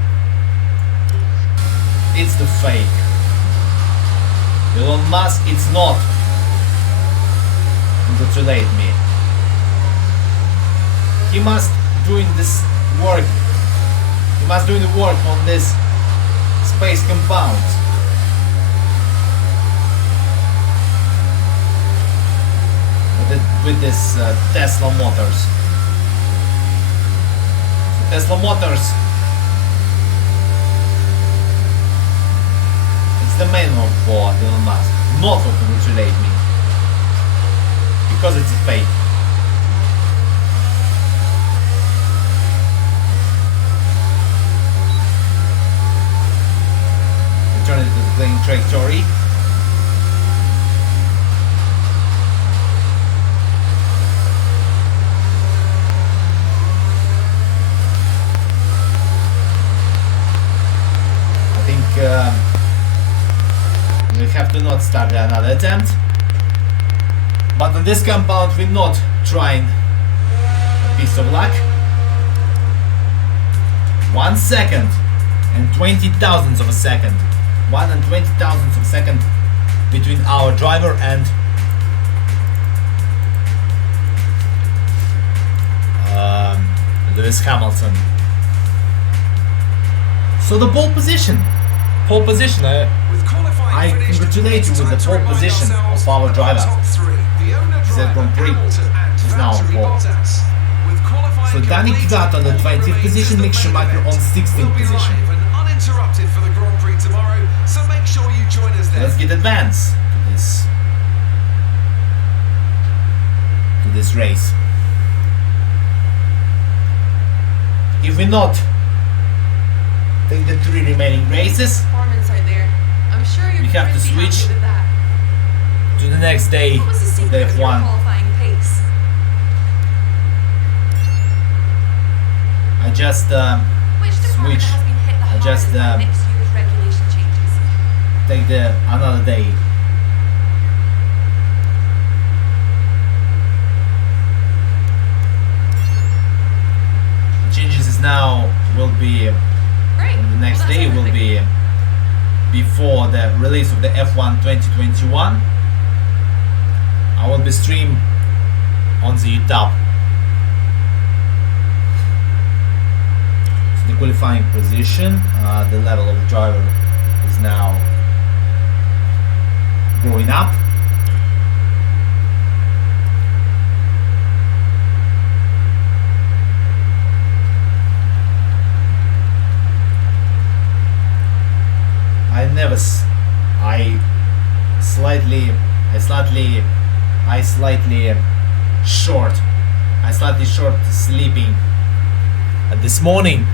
It's the fake. Elon Musk, it's not. Congratulate me. He must doing this work. He must doing the work on this space compound. With this Tesla Motors. So Tesla Motors. It's the main one for Elon Musk. Not to congratulate me. Because it's a fake. Returning to the plane trajectory. I think we have to not start another attempt. But on this compound we're not trying a piece of luck. 1 second and 20 thousandths of a second. 1 and 20 thousandths of a second between our driver and Lewis Hamilton. So the pole position. Pole position. I congratulate you with the pole position of our driver. ДиЗет Grand Prix is now on pole. So Danny got on the 20th position, Mick Schumacher on 16th position. Let's get advanced to this race. If we not take the 3 remaining races, Performance out there. I'm sure you're we have to pretty switch happy with that. to the next day What was the of secret the of your F1. qualifying pace? I just Which department switch. has been hit the I hardest just by next year's regulation changes? take the another day. The changes is now will be Great. on the next Well, that's day will everything. be before the release of the F1 2021. I will be stream on the YouTube. So the qualifying position, the level of the driver is now growing up. I slightly short sleeping this morning.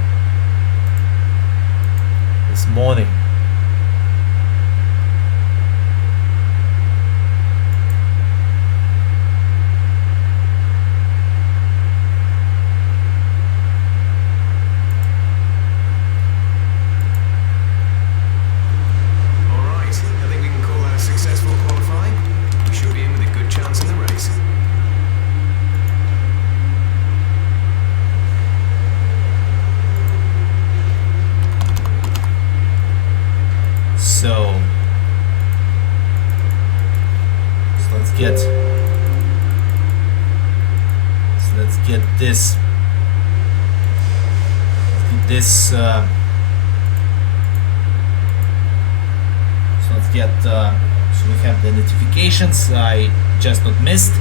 Alright, I think we can call that a successful qualifying. We should be in with a good chance in the race. So let's get this. So we have the notifications I just not missed.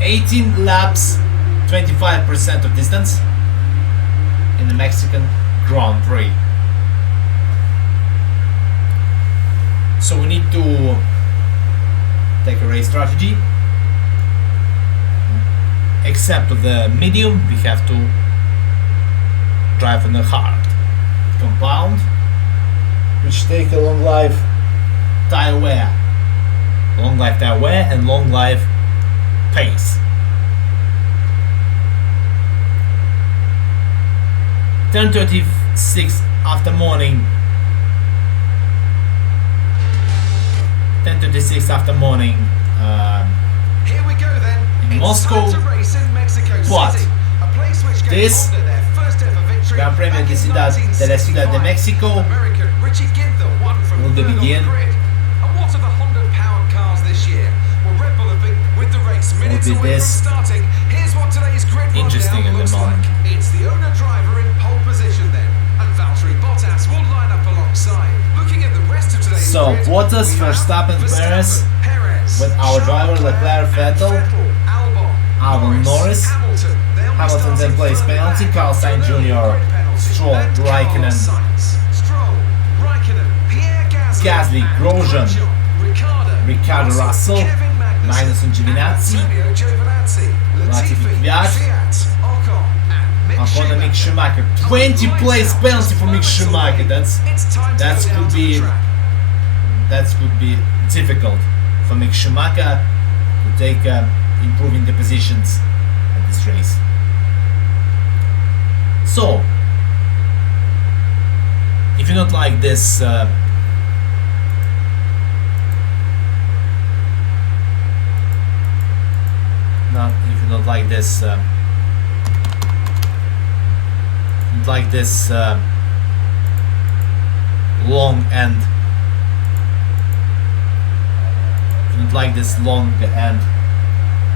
18 laps, 25% of distance in the Mexican Grand Prix. So we need to take a race strategy. Except of the medium, we have to drive on the hard compound, which take a long life tire wear, and long life pace. 10:36 after morning. 10:36 after morning. Here we go then. in It's Moscow, time to race in Mexico but City, a place which gave this Honda their first ever victory Gran Premio back de in Ciudad de la Ciudad de 1965. México American Richie Ginther won from will third on the begin. grid. And what are the Honda-powered cars this year? Well, Red Bull have been with the race minutes be away from this starting. Here's what today's grid interesting rundown in the looks moment. like. It's the owner-driver in pole position then, and Valtteri Bottas will line up alongside. Looking at the rest of today's So, grid, Bottas, we have Verstappen, Perez, with our driver Leclerc, Vettel, Albon, Norris. Hamilton then plays penalty, Carl Sainz Jr., Stroll, Raikkonen, Gasly, Grosjean, Ricciardo, Russell, Magnussen, Giovinazzi, Latifi, Kvyat, Ocon and Mick Schumacher. 20 plays penalty for Mick Schumacher. That could be difficult for Mick Schumacher to take improving the positions at this race. So, if you don't like this long and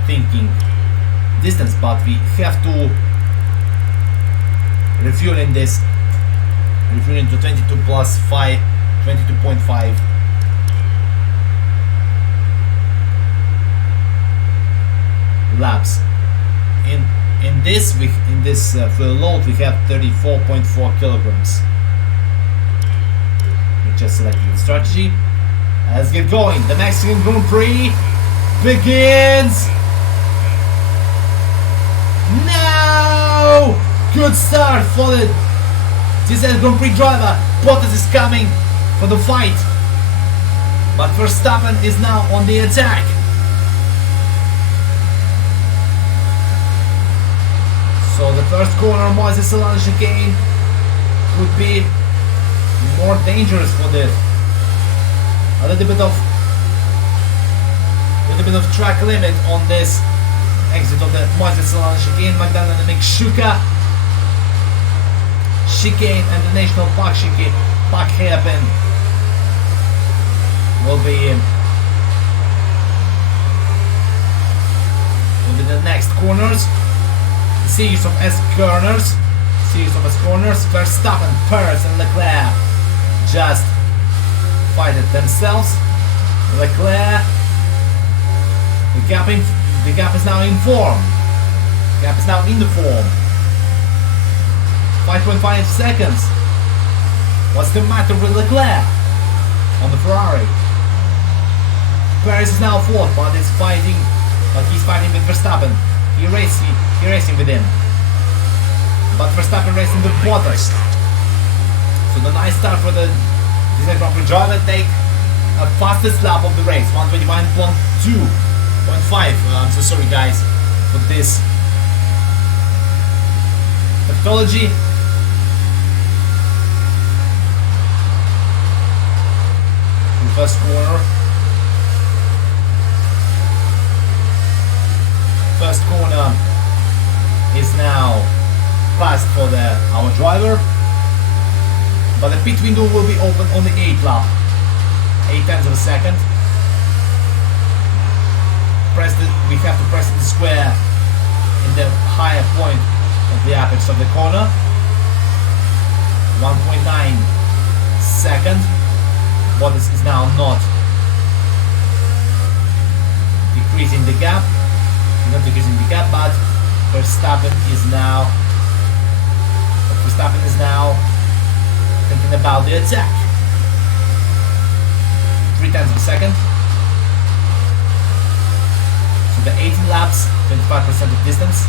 thinking distance, but we have to refueling to 22 plus 5, 22.5. laps. In this fuel load we have 34.4 kilograms. We just selected the strategy. Let's get going. The Mexican Grand Prix begins now. Good start for the ДиЗет Grand Prix driver. Bottas is coming for the fight, but Verstappen is now on the attack. So the first corner, Moises Salon chicane, could be more dangerous for this. A little bit of track limit on this exit of the Moises Salon chicane. McDonald and Mick chicane and the National Park chicane, Park hairpin will be the next corners. Series of S corners. Verstappen, Perez and Leclerc just fight it themselves. Leclerc, the gap is now in form. Gap is now in the form. 5.5 seconds. What's the matter with Leclerc on the Ferrari? Perez is now fourth, but he's fighting with Verstappen. He's racing with him. But Verstappen racing with Bottas. So the nice start for the ДиЗет Grand Prix driver, take a fastest lap of the race, 121.2.5. I'm so sorry guys for this methodology. First corner. First corner is now passed for our driver, but the pit window will be open on the 8th lap, 8 tenths of a second. We have to press the square in the higher point of the apex of the corner. 1.9 seconds. Bottas is now not decreasing the gap. Not decreasing the gap, but Verstappen is now thinking about the attack. 3 tenths of a second. So the 18 laps, 25% of distance.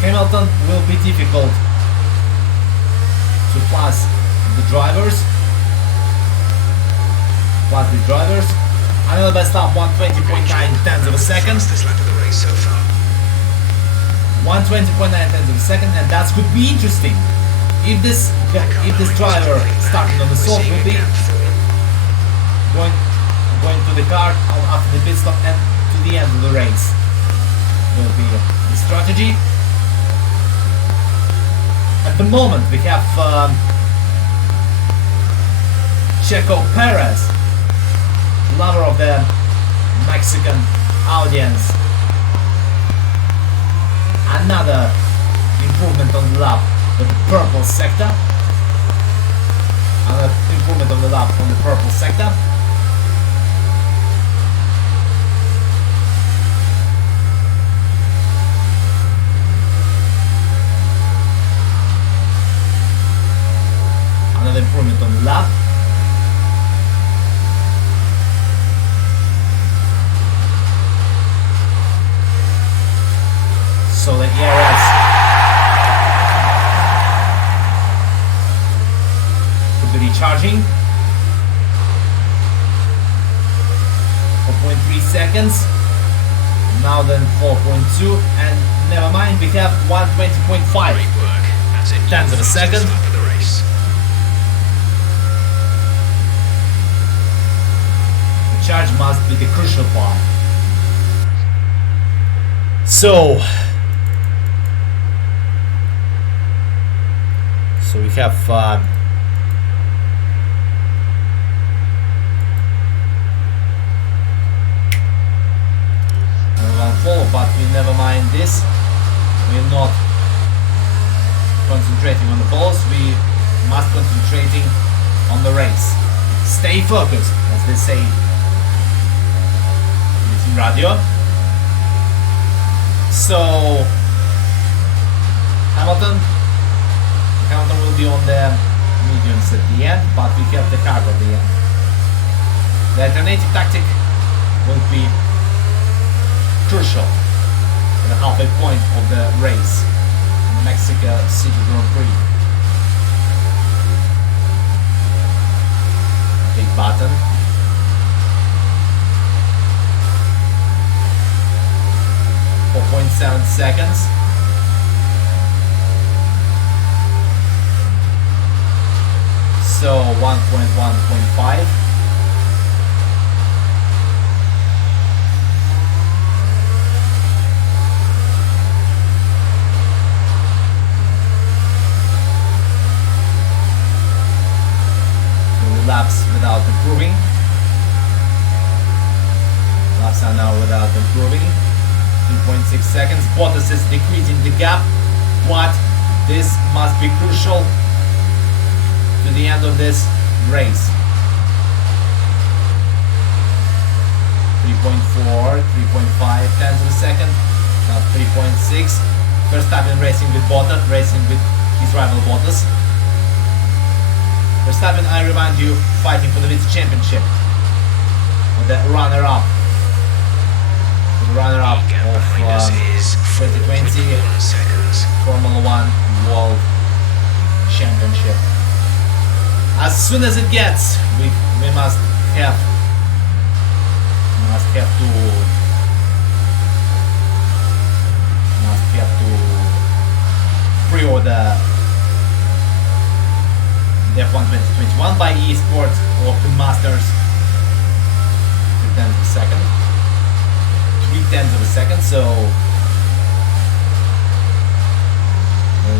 Hamilton will be difficult to pass the drivers. Another best lap, 120.9 tenths of a second. 120.9 tenths of a second, and that could be interesting. If this driver starting on the soft will be car after the pit stop and to the end of the race. Will be the strategy. At the moment we have Checo Perez, lover of the Mexican audience. Another improvement on the lap with the purple sector. Another improvement on the lap on the purple sector. Another improvement on the lap. So the areas could be recharging. 4.3 seconds. Now then 4.2, and never mind, we have 120.5 tenths of a second. The charge must be the crucial part. So we have another follow, but we never mind this. We're not concentrating on the balls, we must concentrating on the race. Stay focused, as they say in radio. So Hamilton will be on the mediums at the end, but we have the hard at the end. The alternative tactic will be crucial at the halfway point of the race in the Mexico City Grand Prix. Big button. .7 seconds. So 1.1.5. So laps without improving. Laps are now without improving. 2.6 seconds. Bottas is decreasing the gap, but this must be crucial to the end of this race. 3.4, 3.5 tenths of a second, now 3.6. Verstappen racing with Bottas, racing with his rival Bottas. Verstappen, I remind you, fighting for the Vice Championship with the runner-up. Runner-up of 2020 Formula 1 World Championship. As soon as it gets, we must have to pre-order the F1 2021 by EA Sports or the Masters. 3 tenths of a second. 3 tenths of a second, so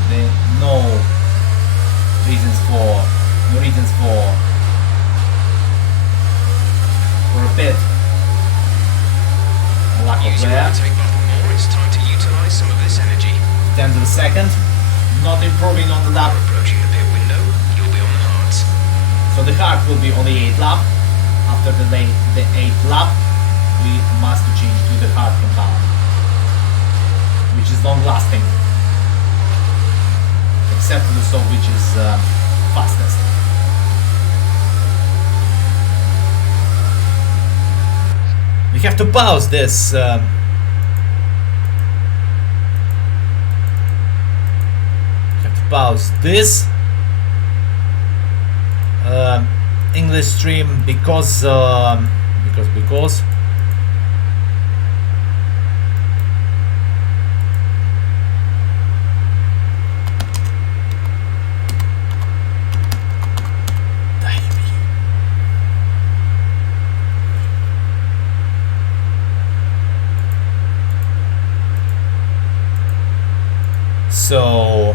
there are no reasons for a bit lack of wear. It's time to utilize some of this energy. Tenths of a second, not improving on the lap. Approaching the pit window, you'll be on the hards. So the hard will be on the 8th lap. After the 8th lap, we must change to the hard compound, which is long-lasting, except for the soft, which is fastest. We have to pause this. English stream because So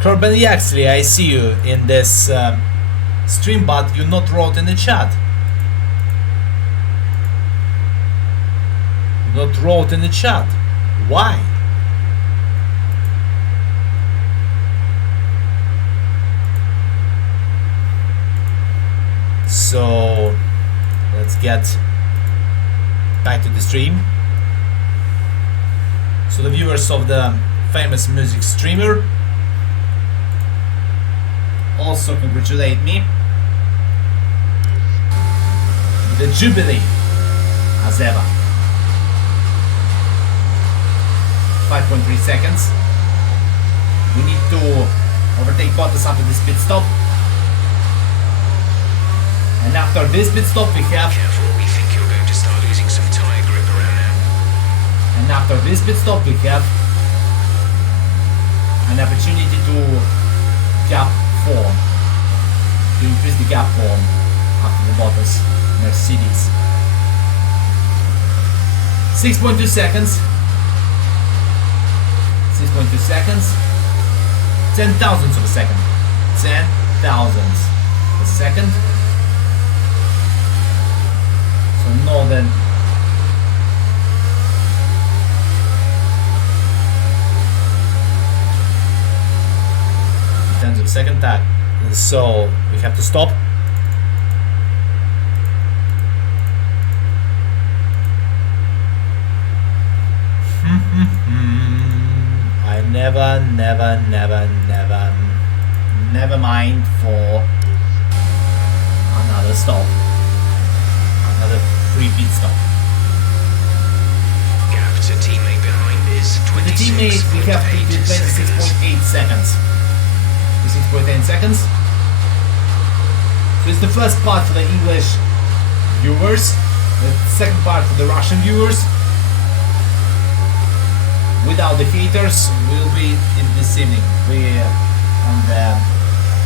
Corbin Yaxley, I see you in this stream, but you not wrote in the chat. Not wrote in the chat. Why? So let's get back to the stream. So the viewers of the famous music streamer also congratulate me. The Jubilee, as ever. 5.3 seconds. We need to overtake Bottas after this pit stop. And after this pit stop we have... Careful, we think you're going to start losing some tyre grip around now. And after this pit stop we have an opportunity to gap form. To increase the gap form after the Bottas Mercedes. 6.2 seconds. 6.2 seconds. 10 thousandths of a second. 10 thousandths a second. So more than tenths of a second tag. So we have to stop. I never mind for another stop, another free pit stop. Gap to teammate behind is With the teammate we have to do 26.8 seconds. 26.8 seconds. So it's the first part for the English viewers, the second part for the Russian viewers. Without the haters, we'll be in this evening. We on the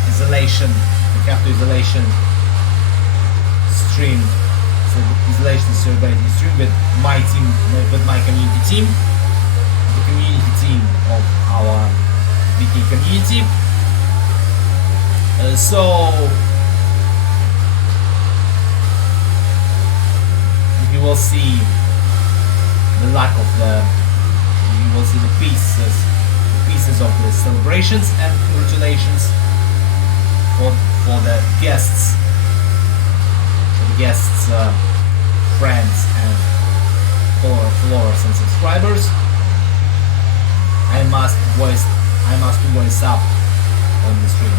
isolation. We have to isolation stream. So isolation celebrating stream with my team, with my community team, the community team of our VK community. So you will see the lack of the. You will see the pieces of the celebrations, and congratulations for the guests, friends and followers and subscribers. I must voice up on the stream,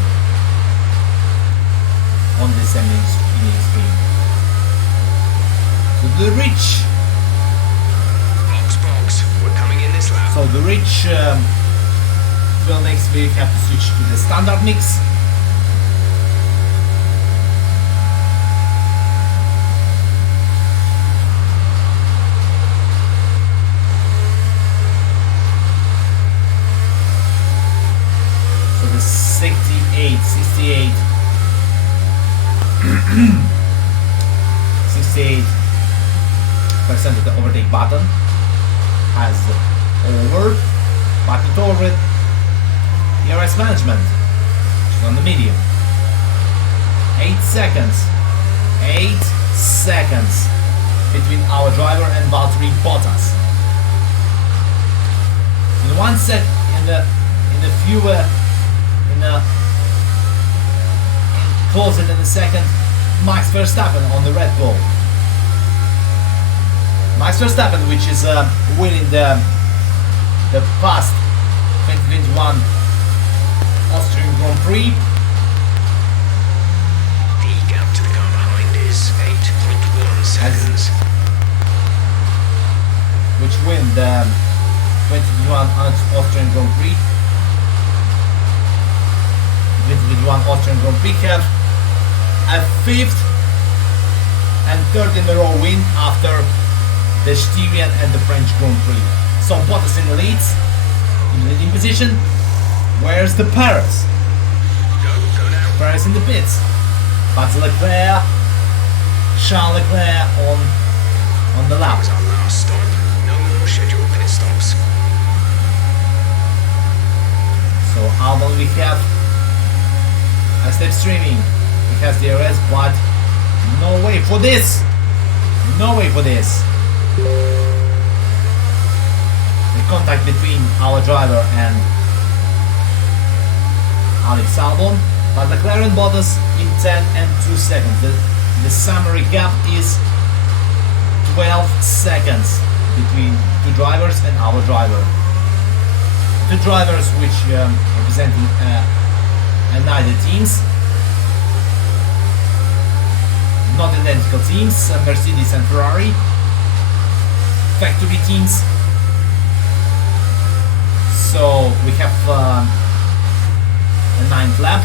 on this evening stream. So the rich. We're coming in this lap. So the rich fill mix, we have to switch to the standard mix. So the 68 68% of the overtake button has over, but it over ERS management, which is on the medium. 8 seconds. 8 seconds between our driver and Valtteri Bottas. In 1 sec, closer than a second, Max Verstappen on the Red Bull. Max Verstappen, which is winning the past 2021 Austrian Grand Prix. The gap to the car behind is 8.1 seconds. Which win the 2021 Austrian Grand Prix. 2021 Austrian Grand Prix have a 5th and 3rd in a row win after the Styrian and the French Grand Prix. So Bottas in the leads, in the leading position. Where's the Paris? Leclerc is in the pits. But Leclerc, Charles Leclerc on the lap. That was our last stop. No more scheduled pit stops. So Albon we have a step streaming. He has DRS, but no way for this. No way for this. The contact between our driver and Alex Albon, but Leclerc and Bottas in 10 and 2 seconds. The summary gap is 12 seconds between two drivers and our driver. Two drivers which representing neither teams, not identical teams, Mercedes and Ferrari, factory teams. So we have a 9th lap.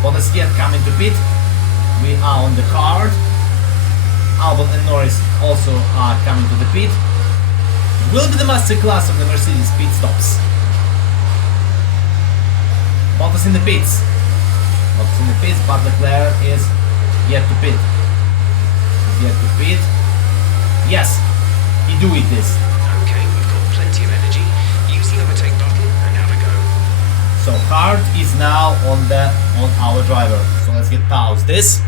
Bottas yet coming to pit. We are on the card. Albon and Norris also are coming to the pit. Will be the masterclass of the Mercedes pit stops. Bottas in the pits. Bottas in the pits, but Leclerc is yet to pit. He's yet to pit. Yes, he do it this. Okay, we've got plenty of energy. Use the overtake button and have a go. So hard is now on our driver. So let's get pause this.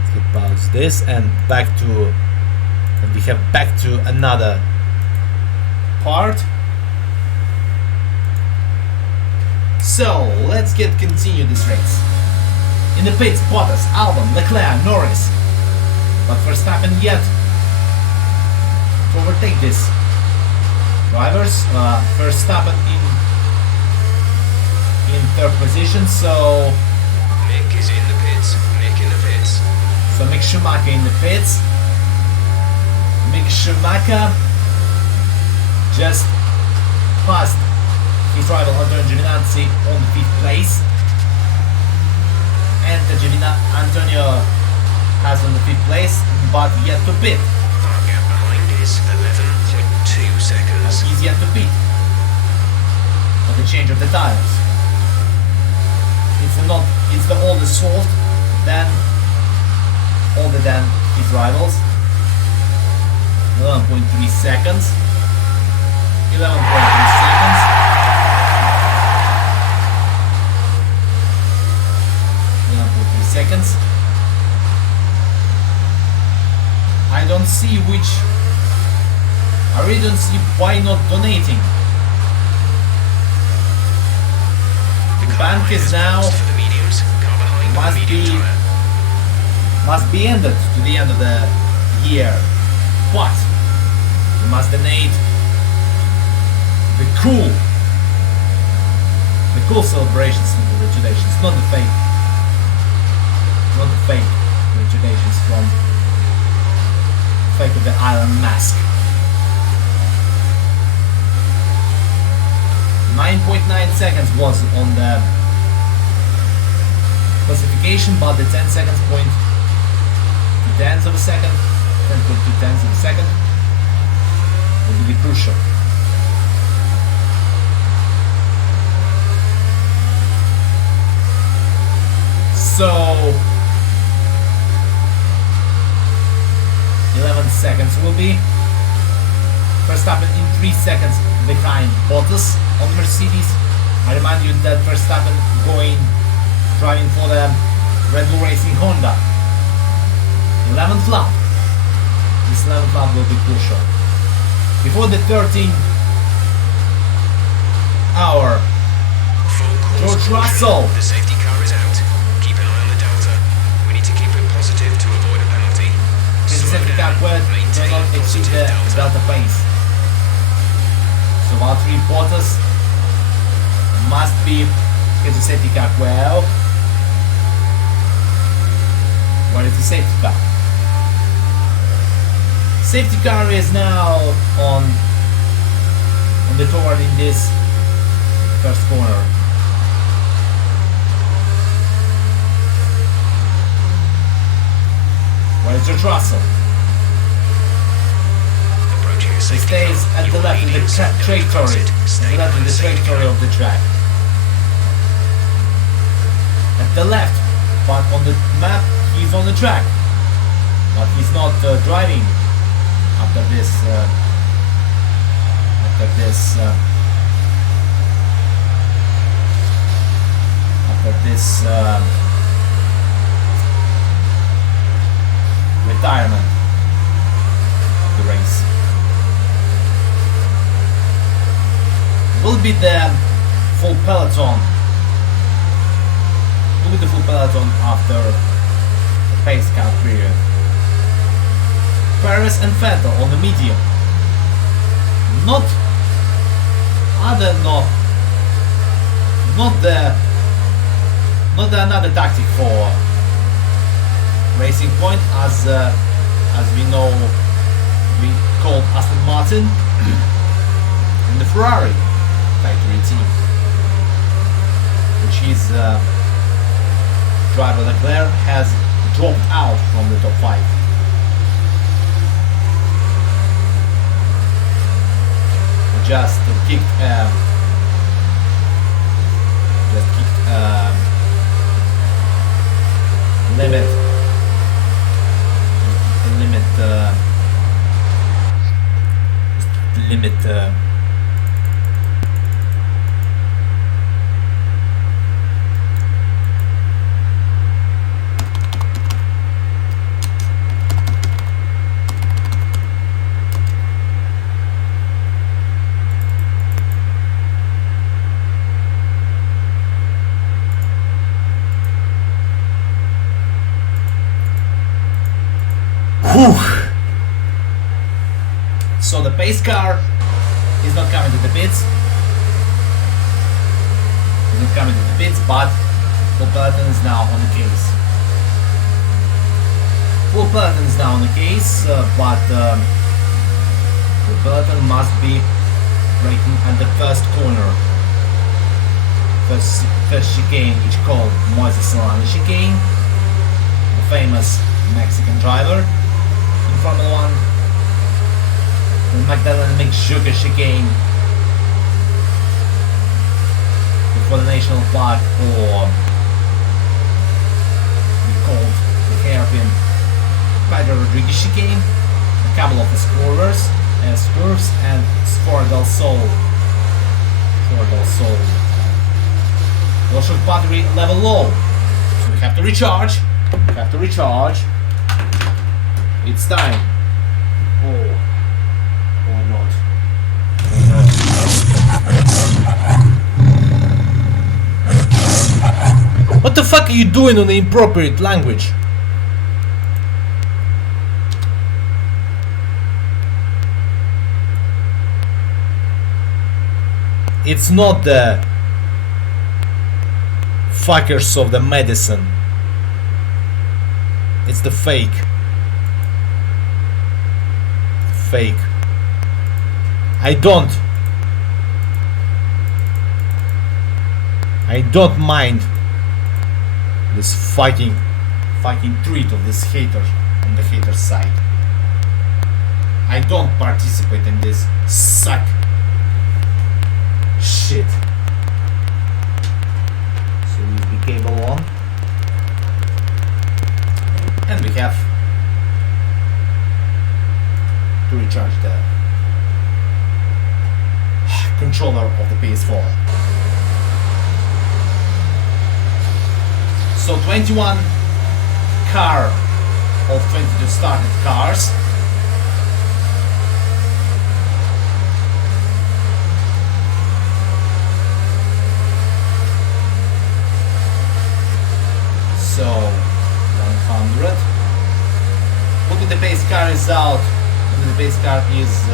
Let's get pause this and we have back to another part. So let's continue this race. In the pits, Bottas, Albon, Leclerc, Norris. But Verstappen yet to overtake this. Drivers, Verstappen in 3rd position, so Mick is in the pits. Mick in the pits. So Mick Schumacher in the pits. Mick Schumacher just passed his rival Antonio Giovinazzi on 5th place. And Antonio has on the 5th place, but yet to pit. Our gap behind is 11.2 seconds. He's yet to pit for the change of the tires. It's the oldest fault older than his rivals. 11.3 seconds. 11.3 seconds. 11.3 seconds. I really don't see why not donating. The bank is now must be ended to the end of the year, but we must donate the cool celebrations and congratulations, not the fake congratulations from fake of the Iron Mask. 9.9 seconds was on the classification, but the 10 seconds point to tenths of a second, 10.2 tenths of a second will be crucial. So 11 seconds will be. Verstappen in 3 seconds behind Bottas on Mercedes. I remind you that Verstappen driving for the Red Bull Racing Honda. 11th lap. This 11th lap will be crucial. Before the 13th hour, George Russell. The safety car is out. Keep an eye on the delta. We need to keep it positive to avoid a penalty. The safety car will not exceed the delta pace. So Valtteri Bottas must be get the safety car well. Where is the safety car? Safety car is now on the toward in this first corner. Where is George Russell? Approaching a It stays at the left of the trajectory, at the left of the trajectory of the track. At the left, but on the map he's on the track, but he's not driving after this. Retirement of the race. Will be the full peloton. Will be the full peloton after the pace car period. Perez and Vettel on the medium. Not another tactic for Racing Point, as we know, we called Aston Martin in the Ferrari factory team, which is driver Leclerc has dropped out from the top 5. Just kicked So the pace car is not coming to the pits. But full peloton is now on the case. Full peloton is now on the case, but full peloton must be braking at the first corner. First chicane, which called Moises Solana chicane, the famous Mexican driver in Formula 1. The Magdalena Mixjuca chicane before the National Park, or we called the hairpin Pedro Rodriguez chicane, a couple of curves and Sport del Sol. Washer battery level low, so we have to recharge. It's time. Or not. What the fuck are you doing on the inappropriate language? It's not the fuckers of the medicine. It's the fake. I don't mind this fucking tweet of this hater on the hater side. I don't participate in this suck shit. So USB cable on, and we have to recharge the controller of the PS4. So 21 car of 22 started cars. So 100. Look at the pace car is out. The base car is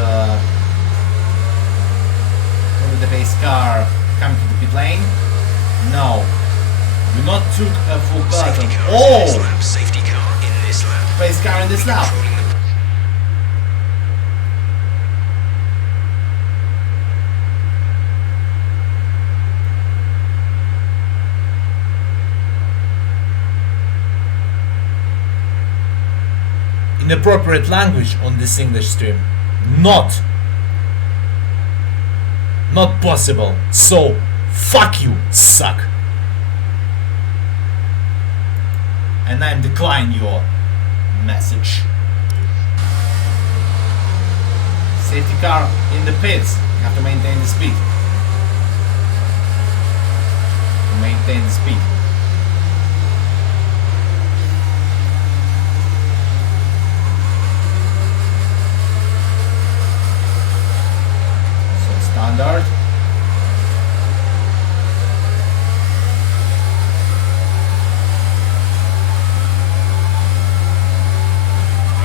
the base car coming to the pit lane. No, we not took a full peloton. Oh, Safety car in this lap. base car in this lap. Inappropriate language on this English stream. Not Not possible. So, fuck you, suck. And I'm declining your message. Safety car in the pits. You have to maintain the speed. Maintain the speed. So standard.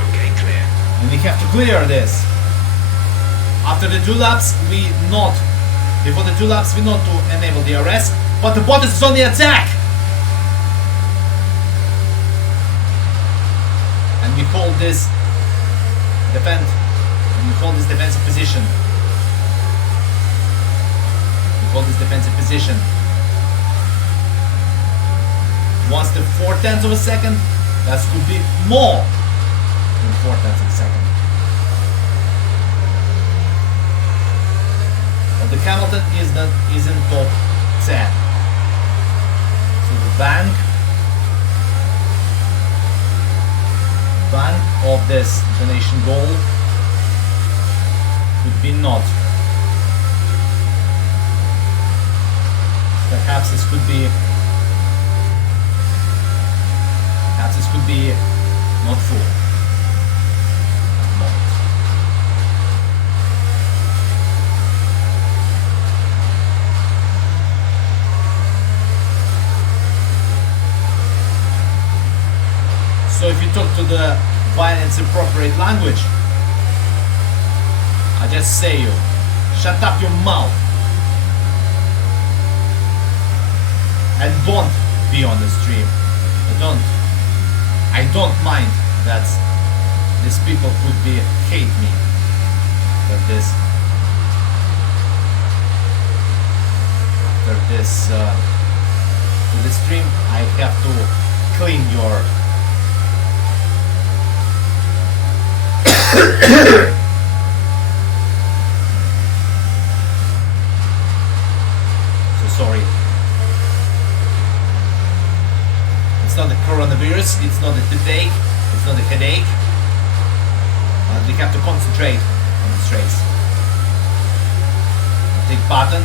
Okay, clear. And we have to clear this. After the 2 laps, before the 2 laps, we not to enable DRS, but the Bottas is on the attack! And we hold this defensive position. We hold this defensive position. Once the 4/10 of a second, that could be more than 4/10 of a second. The Hamilton is in top 10. So the bank of this donation goal could be not. Perhaps this could be not full. So if you talk to the violence appropriate language, I just say you, shut up your mouth and don't be on the stream. I don't mind that these people could be hate me for this. After this stream, I have to clean your so sorry. It's not the coronavirus, it's not a toothache, it's not a headache. But we have to concentrate on this race. Big button,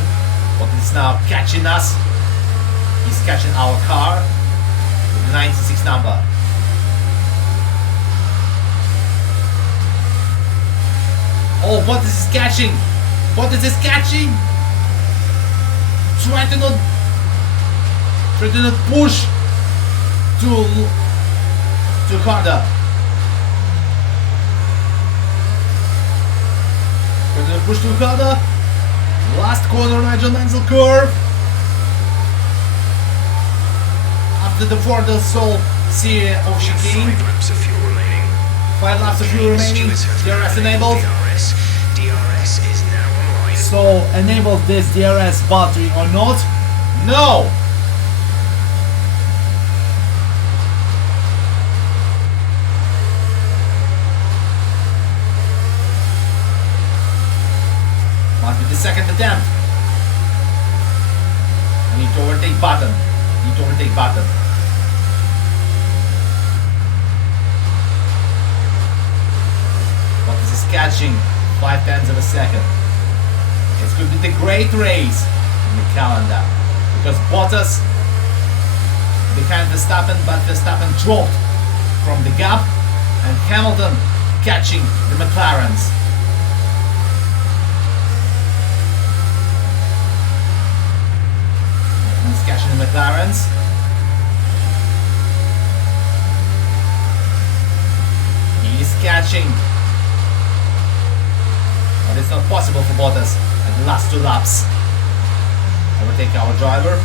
but it's now catching us. He's catching our car with the 96 number. Oh, Bottas is catching! Bottas is catching! Try to not push too harder. Try to not push too harder. Last corner, Nigel Mansell curve. After the Ford del Sol series of chicane. 5 laps of fuel remaining. 5 laps of fuel remaining. DRS enabled. DRS is now online. So enable this DRS battery or not? No! Must be the second attempt. I need to overtake button. But this is catching 0.5 of a second. It's going to be the great race in the calendar because Bottas behind Verstappen, but Verstappen dropped from the gap and Hamilton catching the McLarens. He's catching the McLarens. He's catching. But it's not possible for Bottas at the last 2 laps. Overtake our driver.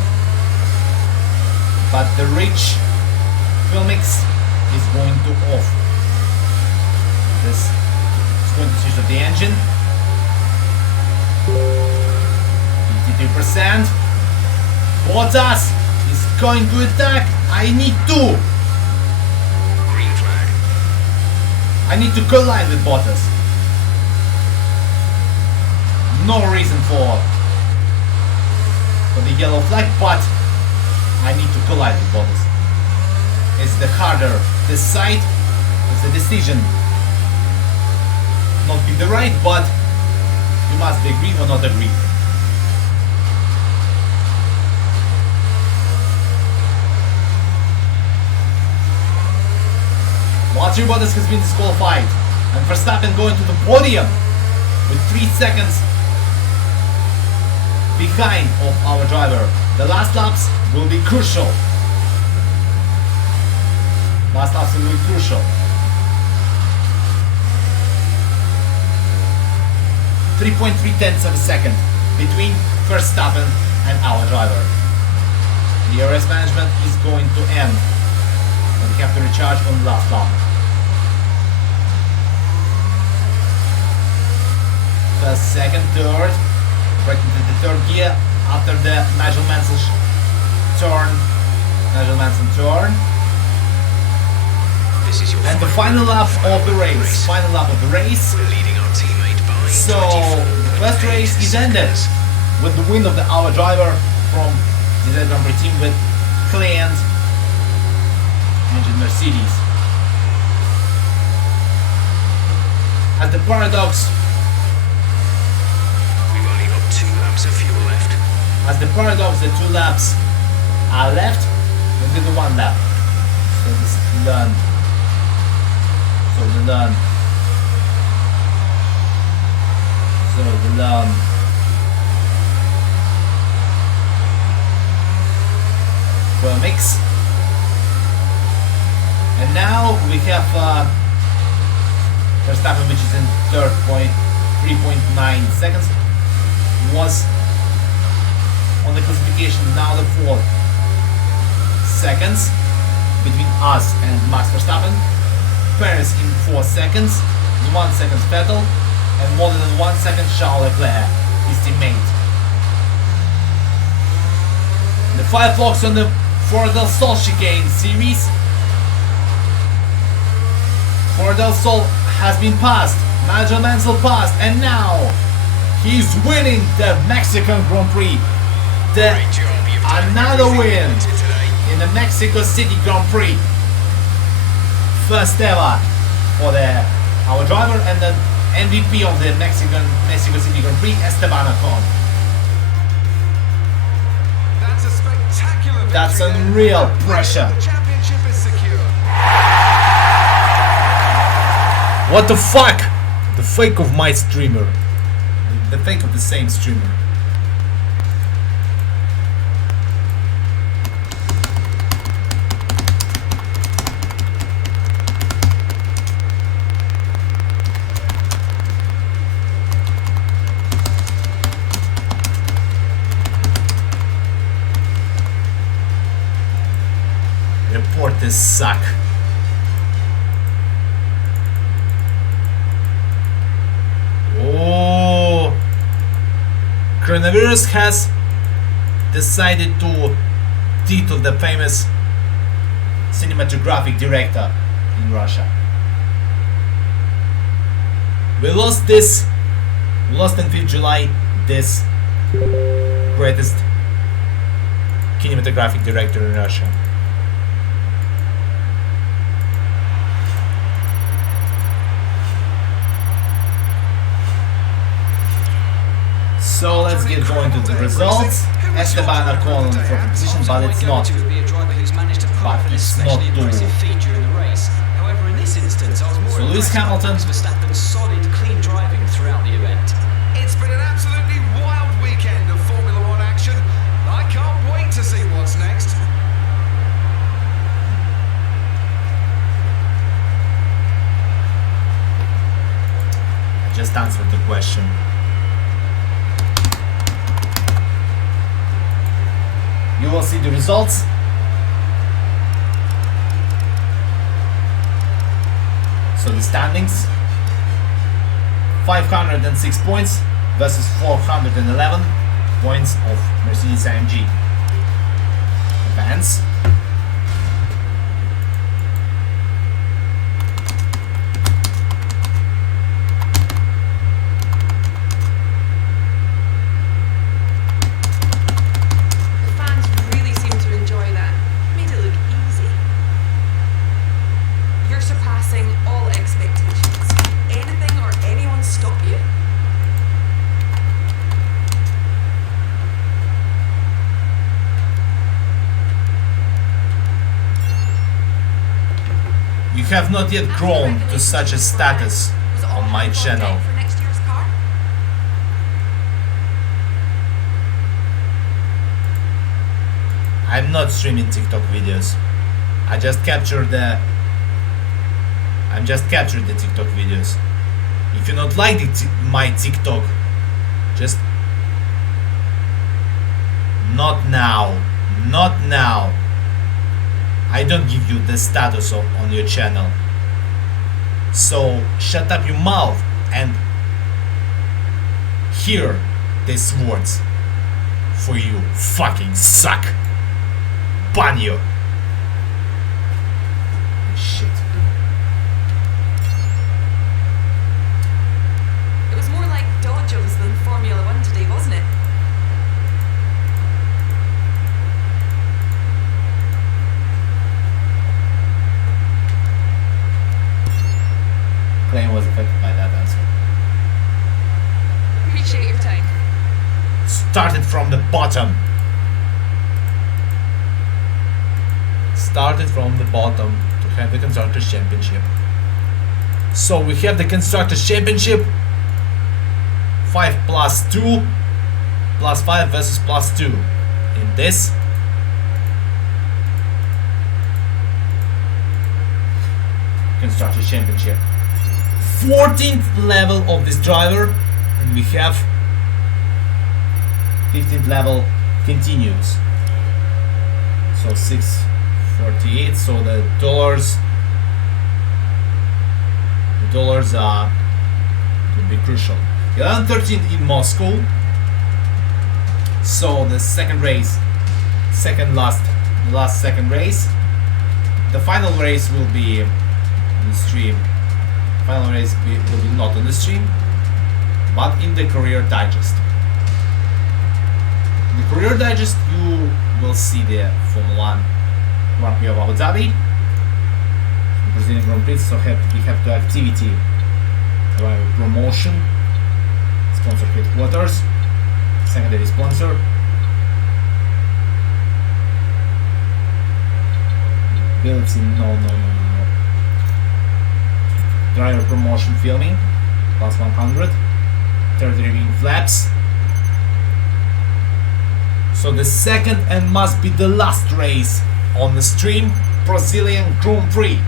But the rich fuel mix is going to off. This is going to switch off the engine. 52%. Bottas is going to attack. I need to. Green flag. I need to collide with Bottas. No reason for for the yellow flag, but I need to collide with Bottas. It's the harder this side. It's the decision. Not be the right, but you must agree or not agree. Valtteri Bottas has been disqualified, and Verstappen going to the podium with 3 seconds behind of our driver. The last laps will be crucial. Last laps will be crucial. 3.3 tenths of a second between Verstappen and our driver. The DRS management is going to end, and we have to recharge on the last lap. First, second, third, breaking to the third gear after the Nigel Mansell turn. This is your And the final lap of the race. Final lap of the race. We're leading our teammate by So, 24 first race is ended with the win of our driver from ДiЗет Grand Prix team with Client engine Mercedes. At the paradox, We've only got 2 laps of fuel left. as the paradox, the 2 laps are left, we'll do the 1 lap. So this learn. So the learn. So the learn. For a mix. And now we have Verstappen, which is in 3.9 seconds, was on the classification now the 4 seconds between us and Max Verstappen. Perez in 4 seconds, 1 second Vettel, and more than 1 second Charles Leclerc, his teammate. The 5 blocks on the Ford del Sol chicane series. Ford del Sol has been passed, Nigel Mansell passed, and now he's winning the Mexican Grand Prix. Great job. You've done Another everything win you wanted today. in the Mexico City Grand Prix. First ever for our driver and the MVP of the Mexico City Grand Prix, Esteban Ocon. That's a spectacular victory. That's there. unreal pressure. The championship is secure. What the fuck? The fake of my streamer. The fake of the same streamer. Reporters suck. Oh, coronavirus has decided to title the famous cinematographic director in Russia. We lost on 5th July this greatest cinematographic director in Russia. So let's get going to the results. Esteban Ocon in 4th position, but it's not. To be a driver who's managed to pull off an But it's not especially impressive too. feat during the race. However, in this instance, I was more So Lewis impressed by Hamilton. Max Verstappen's solid, clean driving throughout the event. It's been an absolutely wild weekend of Formula One action. I can't wait to see what's next. Just answered the question. You will see the results. So the standings: 506 points versus 411 points of Mercedes-AMG. Advance. surpassing all expectations. Anything or anyone stop you? You have not yet grown to such a status Was it all on my hands channel. deck for next year's car? I'm not streaming TikTok videos. I just captured the TikTok videos. If you not like my TikTok, just not now. Not now. I don't give you the status on your channel. So shut up your mouth and hear these words. For you fucking suck. Ban you. Shit. It was more like Dodgers than Formula One today, wasn't it? Plane was affected by that answer. Appreciate your time. Started from the bottom. Started from the bottom to have the Constructors' Championship. So we have the Constructors' Championship. 5 plus 2 plus 5 versus plus 2 in this. Constructors' Championship. 14th level of this driver, and we have 15th level continues. So 648. So the dollars would be crucial. 11:13 in Moscow. So the second race, second race. The final race will be on the stream. Final race will be not on the stream, but in the Career Digest. In the Career Digest, you will see the Formula 1 Grand Prix of Abu Dhabi, Brazilian Grand Prix. So we have the activity driver promotion, sponsor headquarters, secondary sponsor, ability, no. Driver promotion filming, plus 100, territory wing flaps. So the second and must be the last race on the stream, Brazilian Grand Prix.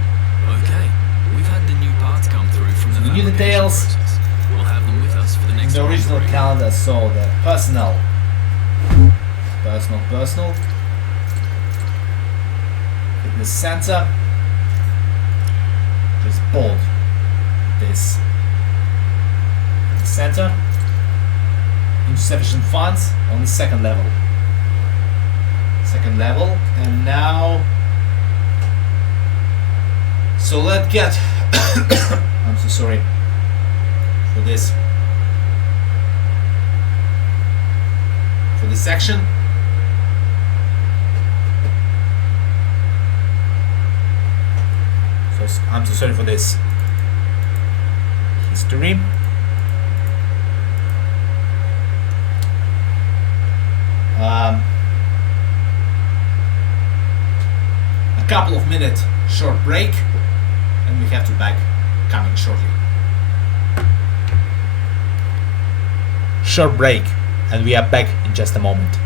Okay, we've had the new parts come through from the The new fabrication details. process. We'll have them with us for the next The Grand original Prix. calendar, so the personal, fitness center, just bold this center, insufficient funds on the second level, and now, so let's get, I'm so sorry for this section. So I'm so sorry for this history. A couple of minutes short break, and we have to back coming shortly. Short break, and we are back in just a moment.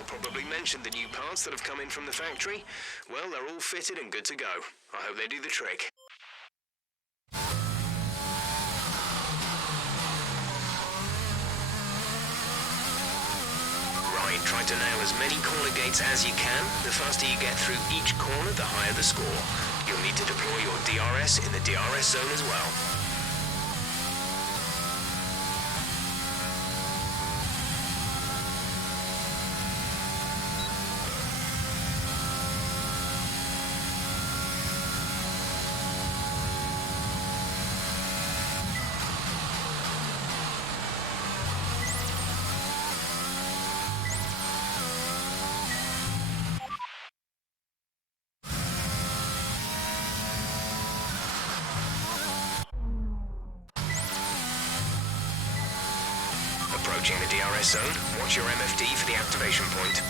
I'll probably mention the new parts that have come in from the factory. Well, they're all fitted and good to go. I hope they do the trick. Right, try to nail as many corner gates as you can. The faster you get through each corner, the higher the score. You'll need to deploy your DRS in the DRS zone as well. Approaching the DRS zone, watch your MFD for the activation point.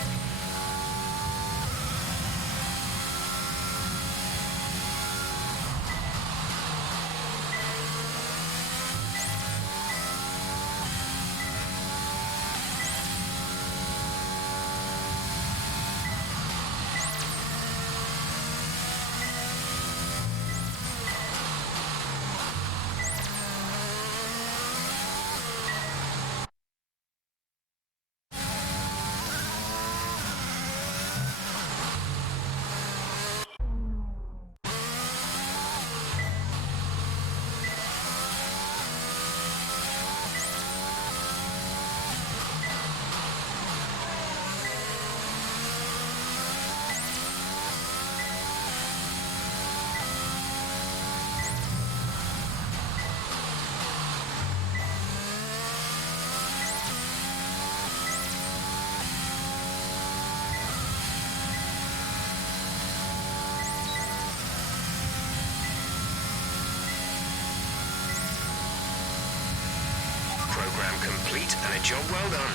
Program complete and a job well done.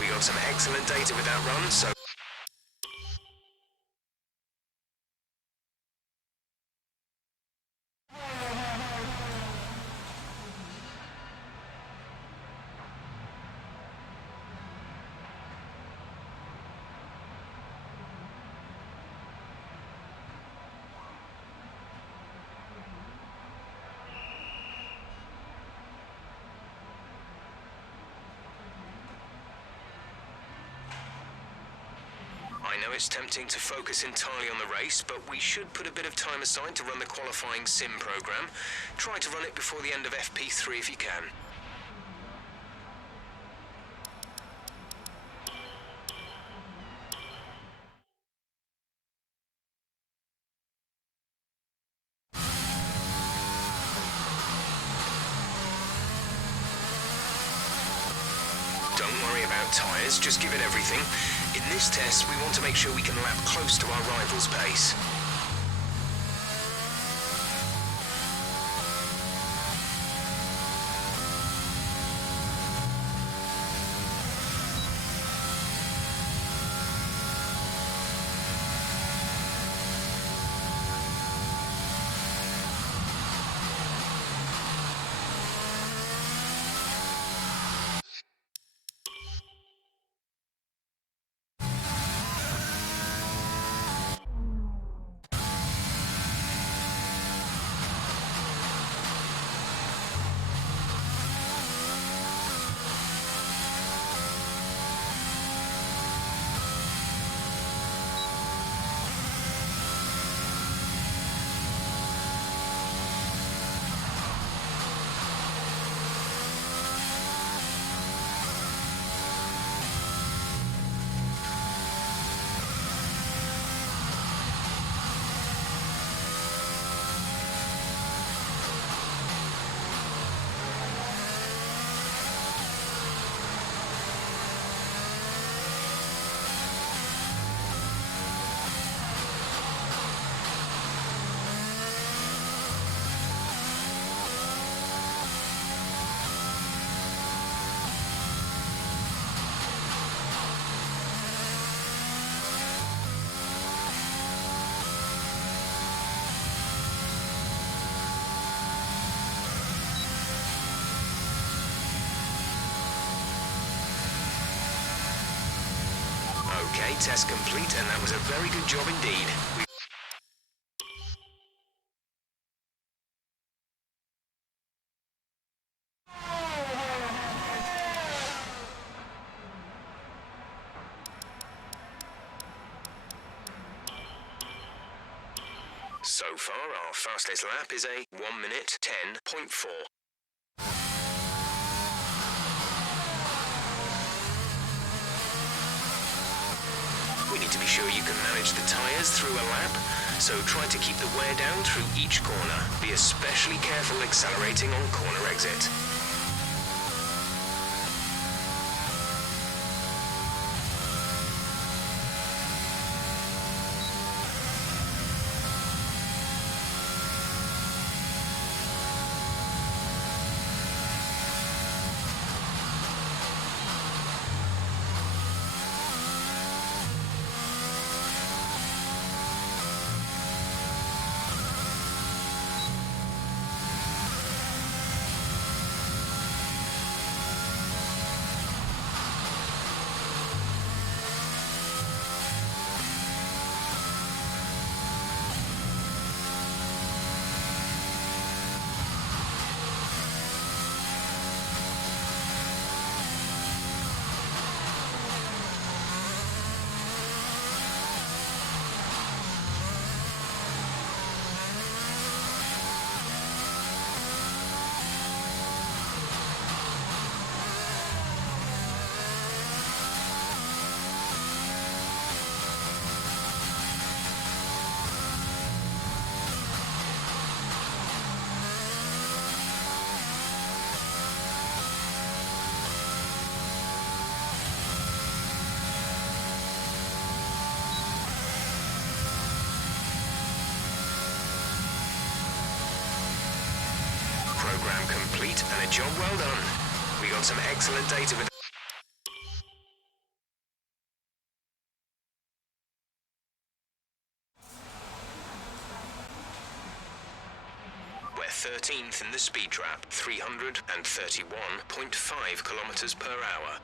We got some excellent data with that run, so... I know it's tempting to focus entirely on the race, but we should put a bit of time aside to run the qualifying sim program. Try to run it before the end of FP3 if you can. Don't worry about tyres, just give it everything. In this test, we want to make sure we can lap close to our rival's pace. Okay, test complete, and that was a very good job indeed. So far, our fastest lap is a 1 minute 10.4. We need to be sure you can manage the tyres through a lap, so try to keep the wear down through each corner. Be especially careful accelerating on corner exit. Program complete and a job well done. We got some excellent data with... We're 13th in the speed trap, 331.5 kilometers per hour.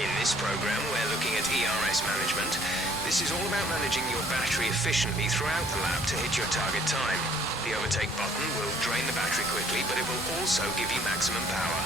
In this program, we're looking at ERS management. This is all about managing your battery efficiently throughout the lap to hit your target time. The overtake button will drain the battery quickly, but it will also give you maximum power.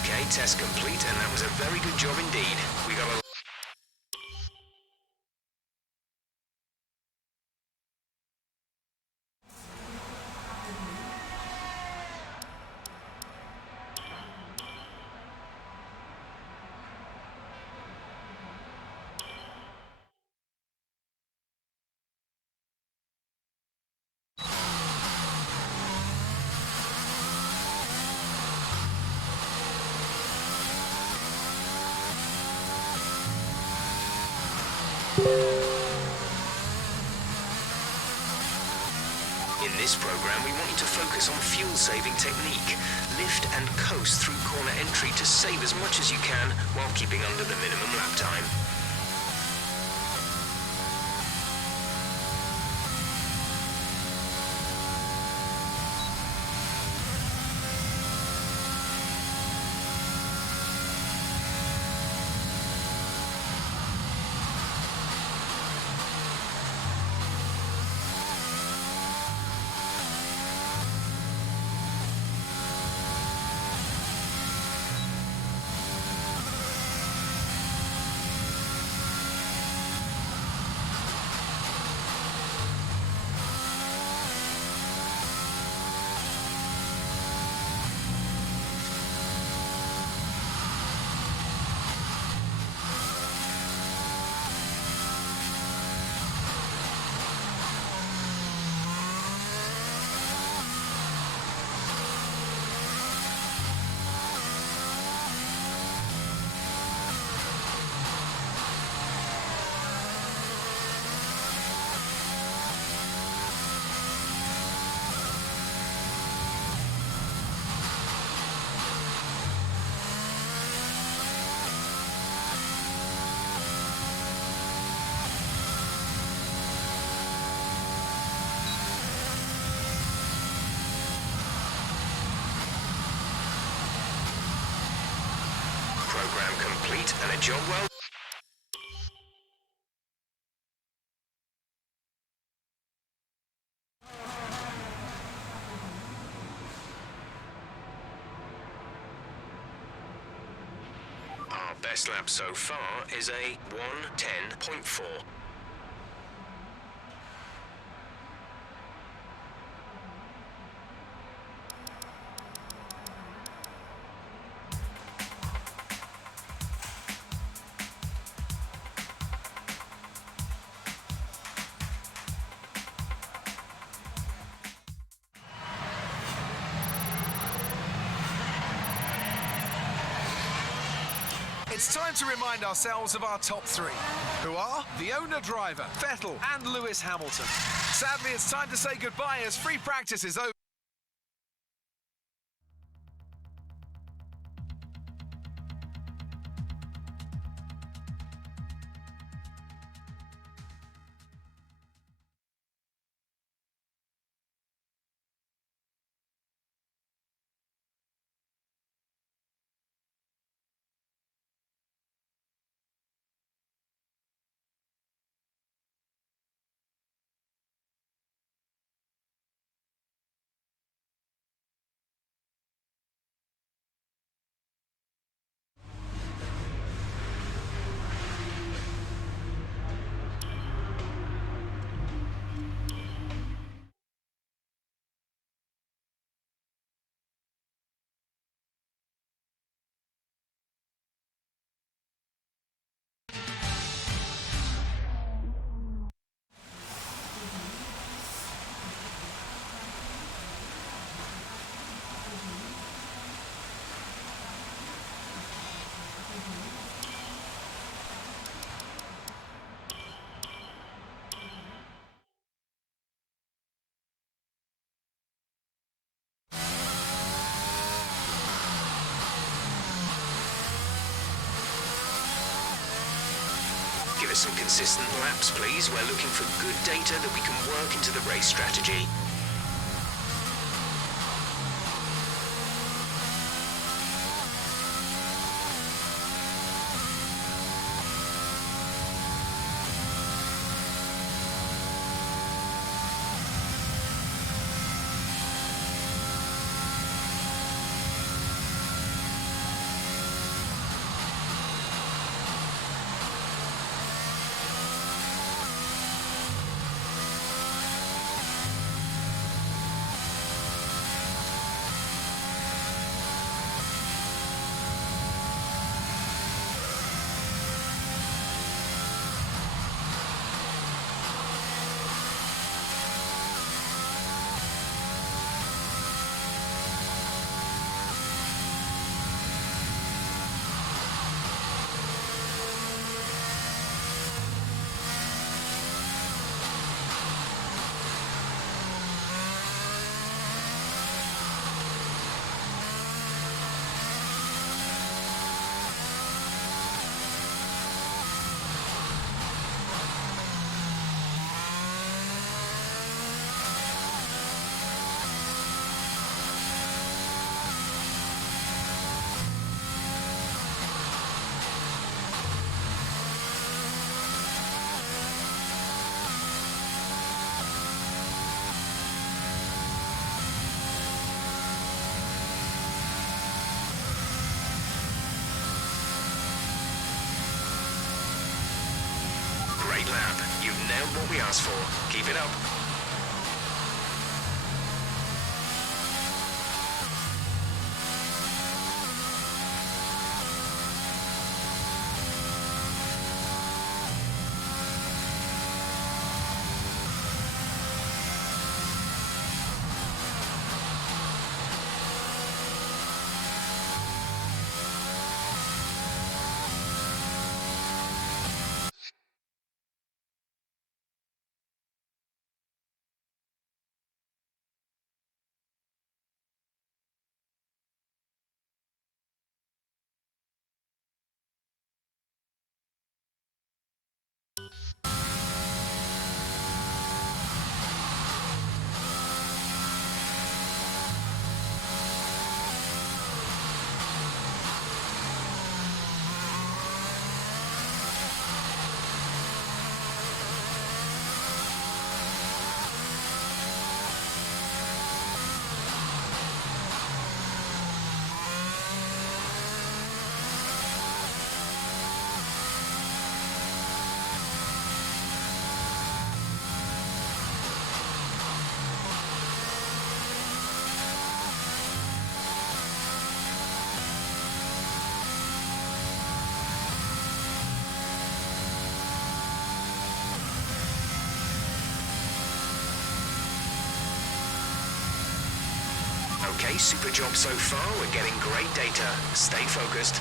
Okay, test complete, and that was a very good job indeed. We got a... In this program, we want you to focus on fuel-saving technique. Lift and coast through corner entry to save as much as you can while keeping under the minimum lap time. Program complete and a job well. Our best lap so far is a 1:10.4. It's time to remind ourselves of our top three, who are the owner-driver, Vettel and Lewis Hamilton. Sadly, it's time to say goodbye as free practice is over. Give us some consistent laps, please. We're looking for good data that we can work into the race strategy. lap. You've nailed what we asked for. Keep it up. Okay, super job so far. We're getting great data. Stay focused.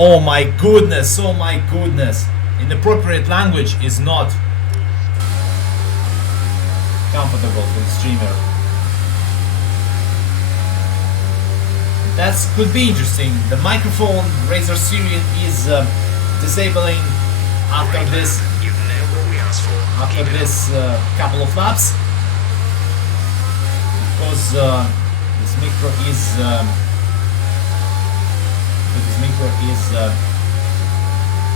Oh my goodness, oh my goodness. Inappropriate language is not comfortable for the streamer. That could be interesting. The microphone Razer Syrian is disabling after this couple of laps, because this micro is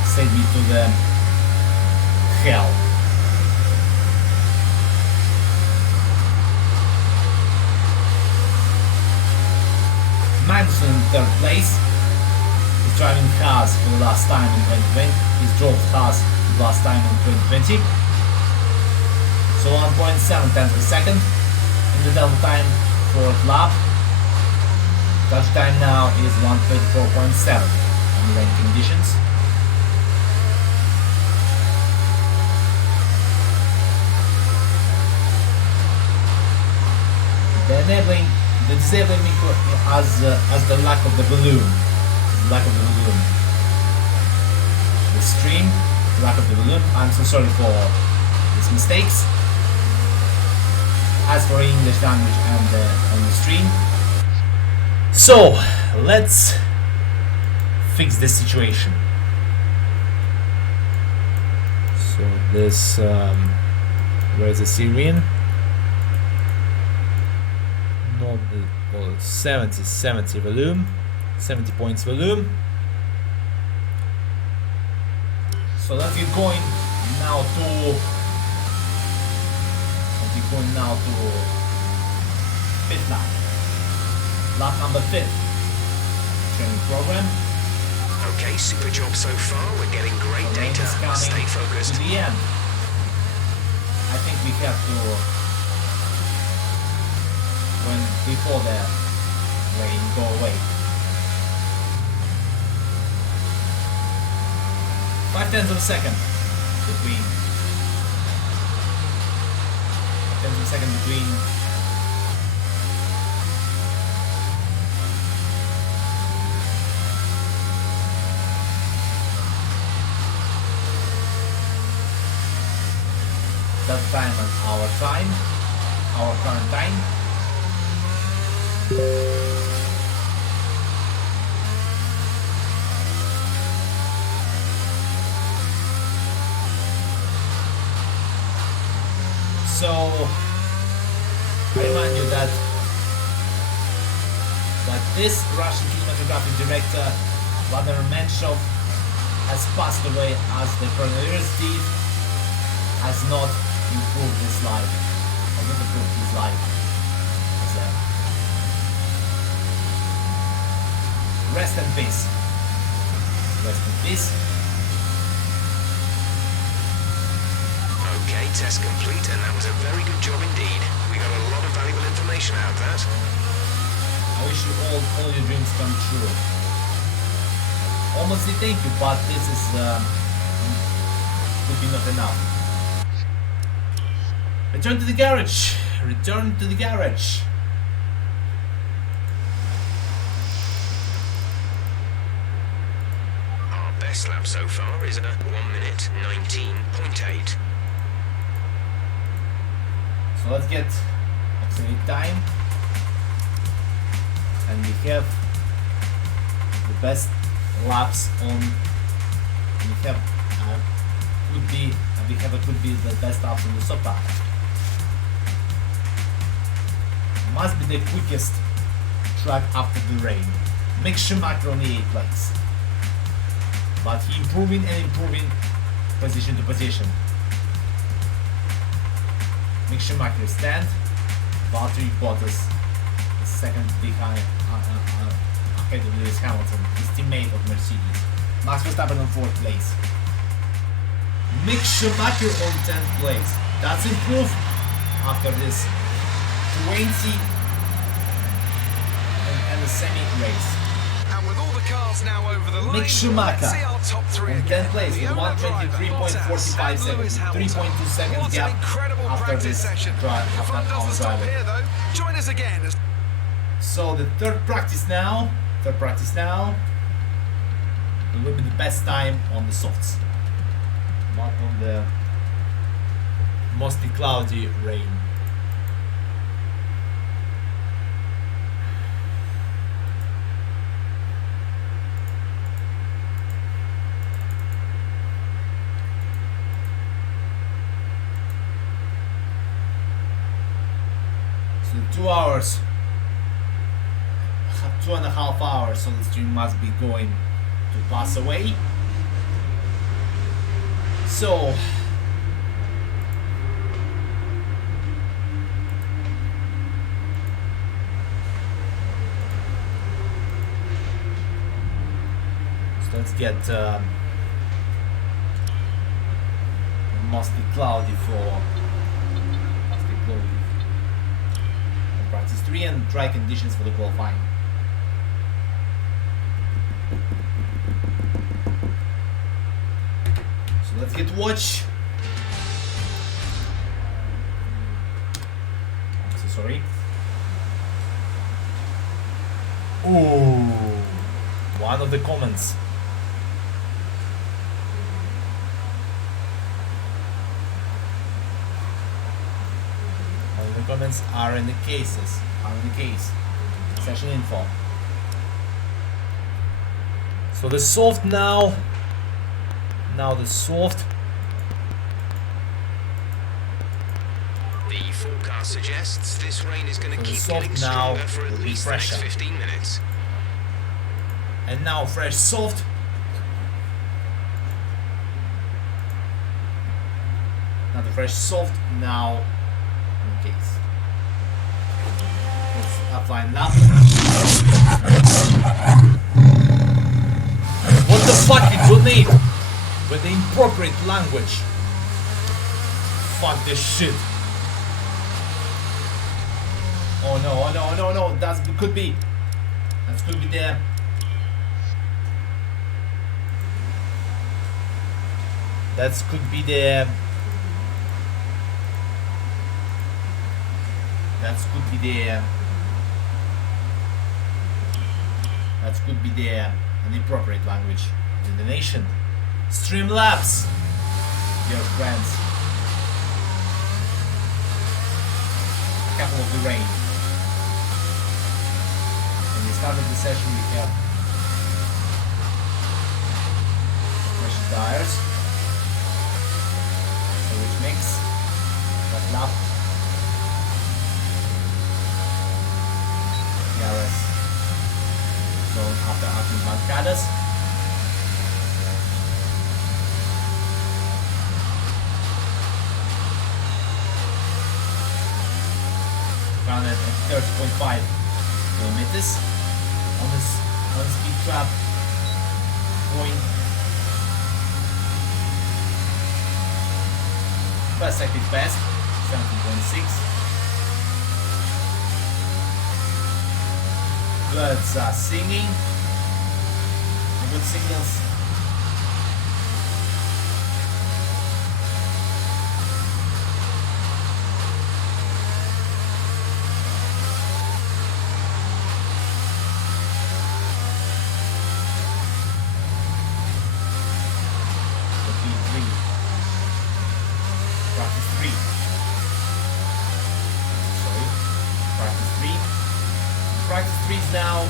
sent me to the hell. Magnus in third place. He's driving Haas for the last time in 2020. He's drove Haas for the last time in 2020. So 1.7 tenths per second in the delta time, fourth lap. Touch time now is 1:34.7 on the rain conditions. The disabling micro as the lack of the balloon. The stream, lack of the balloon. I'm so sorry for these mistakes. As for English language and the stream. So let's fix this situation. So this where is the Syrian? Not the well, 70 volume, 70 points volume. So let's get going now to fifth lap. Lap number 5. Training program. Okay, super job so far. We're getting great data. Stay focused. To the end. I think we have to, when before the rain go away. 5/10 of a second between. 5/10 of a second between. That time and our time, our current time. So I remind you that this Russian cinematographic director, Vladimir Menshov, has passed away as the coronavirus did, has not improved his life, has not improved his life. Rest in peace. Rest in peace. Okay, test complete, and that was a very good job indeed. We got a lot of valuable information out of that. I wish you all your dreams come true. Almost say thank you, but this is could be not enough. Return to the garage. Return to the garage. Our best lap so far is a 1 minute 19.8. So let's get accelerate time, and we have the best laps on. We have could be the best laps on the Sopa. Must be the quickest track after the rain. Mick Schumacher on the 8th place, but he improving and improving position to position. Mick Schumacher stand, Valtteri Bottas is second behind ahead of Lewis Hamilton, his teammate of Mercedes. Max Verstappen on 4th place. Mick Schumacher on 10th place. That's improved after this 20 and a semi-race. And with all the cars now over the line, Mick Schumacher let's see our top three on again. 10th place The with owner driver, 123.45 Bottas, and Lewis seconds, Hamilton. 3.2 seconds What gap an incredible after practice this session. drive, The after fun our doesn't stop driving. here though. Join us again as So the third practice now will be the best time on the softs, not on the mostly cloudy rain. So 2 hours, 2.5 hours, so the stream must be going to pass away. So let's get mostly cloudy for practice 3 and dry conditions for the qualifying. So let's get watch. I'm so sorry. Ooh, one of the comments. The comments are in the cases, session info. So the soft now the soft. The forecast suggests this rain is going to So the keep soft getting now stronger for at will be least the next fresher. 15 minutes. And now fresh soft. Now the fresh soft now in case. Let's apply now. What the fuck did you need with the inappropriate language? Fuck this shit. Oh no, oh no, oh no, no, that could be there. That could be the inappropriate language in the nation. Streamlabs, dear friends. A couple of the rain. When we started the session, we have fresh tires. So which makes that lap DRS zone after acting bancadas. At 30.5 kilometers on this speed trap point. Fast active fast 17.6. Birds are singing. Good signals. Practice 3 is now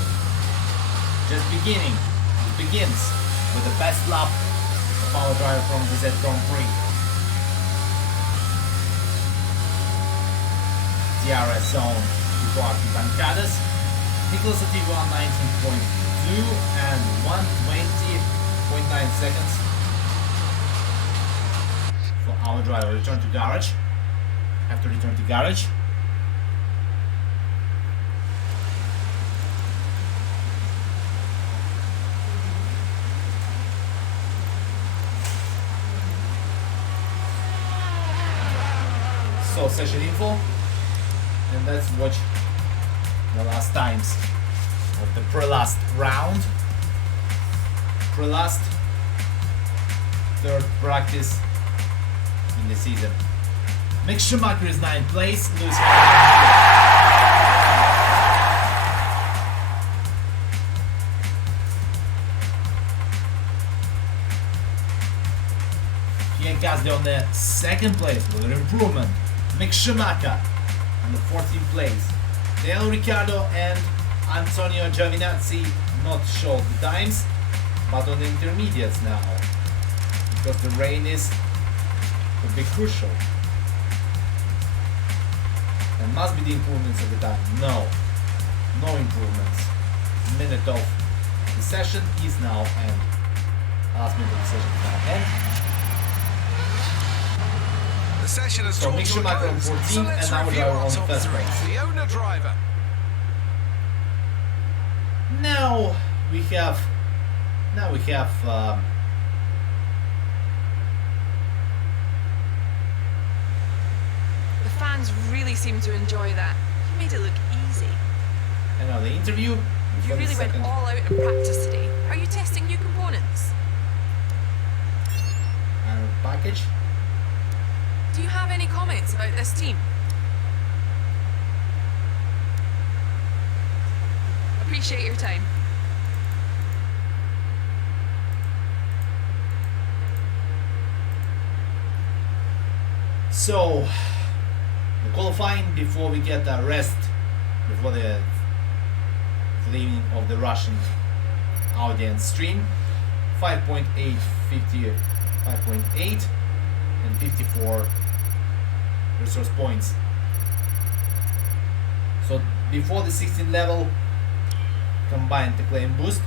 just beginning. It begins with the best lap of our driver from ДiЗет Grand Prix. DRS zone before active bancadas. Nicholas Ativo on 19.2 and 120.9 seconds for our driver. Return to garage. Have to return to garage. So session info, and let's watch the last times of the pre-last round. Pre-last third practice in the season. Mick Schumacher is 9th place, Lewis Pierre Gasly on the 2nd place with an improvement. Mick Schumacher on the 14th place. Daniel Ricciardo and Antonio Giovinazzi not showed the times, but on the intermediates now, because the rain is a bit crucial. And must be the improvements of the time. No improvements. Minute of the session is now end. Last minute of the session is now end. The session has So drawn Mick to a Schumacher on close. 14 So let's and our review driver our on top first three. place. The owner driver. Now we have The fans really seem to enjoy that. You made it look easy. another interview. You for the really went second all out in practice today. Are you testing new components? package. Do you have any comments about this team? Appreciate your time. So the qualifying before we get the rest before the evening of the Russian audience stream, 5.8, 50, 5.8 and 54 resource points. So before the 16th level combined the claim boost,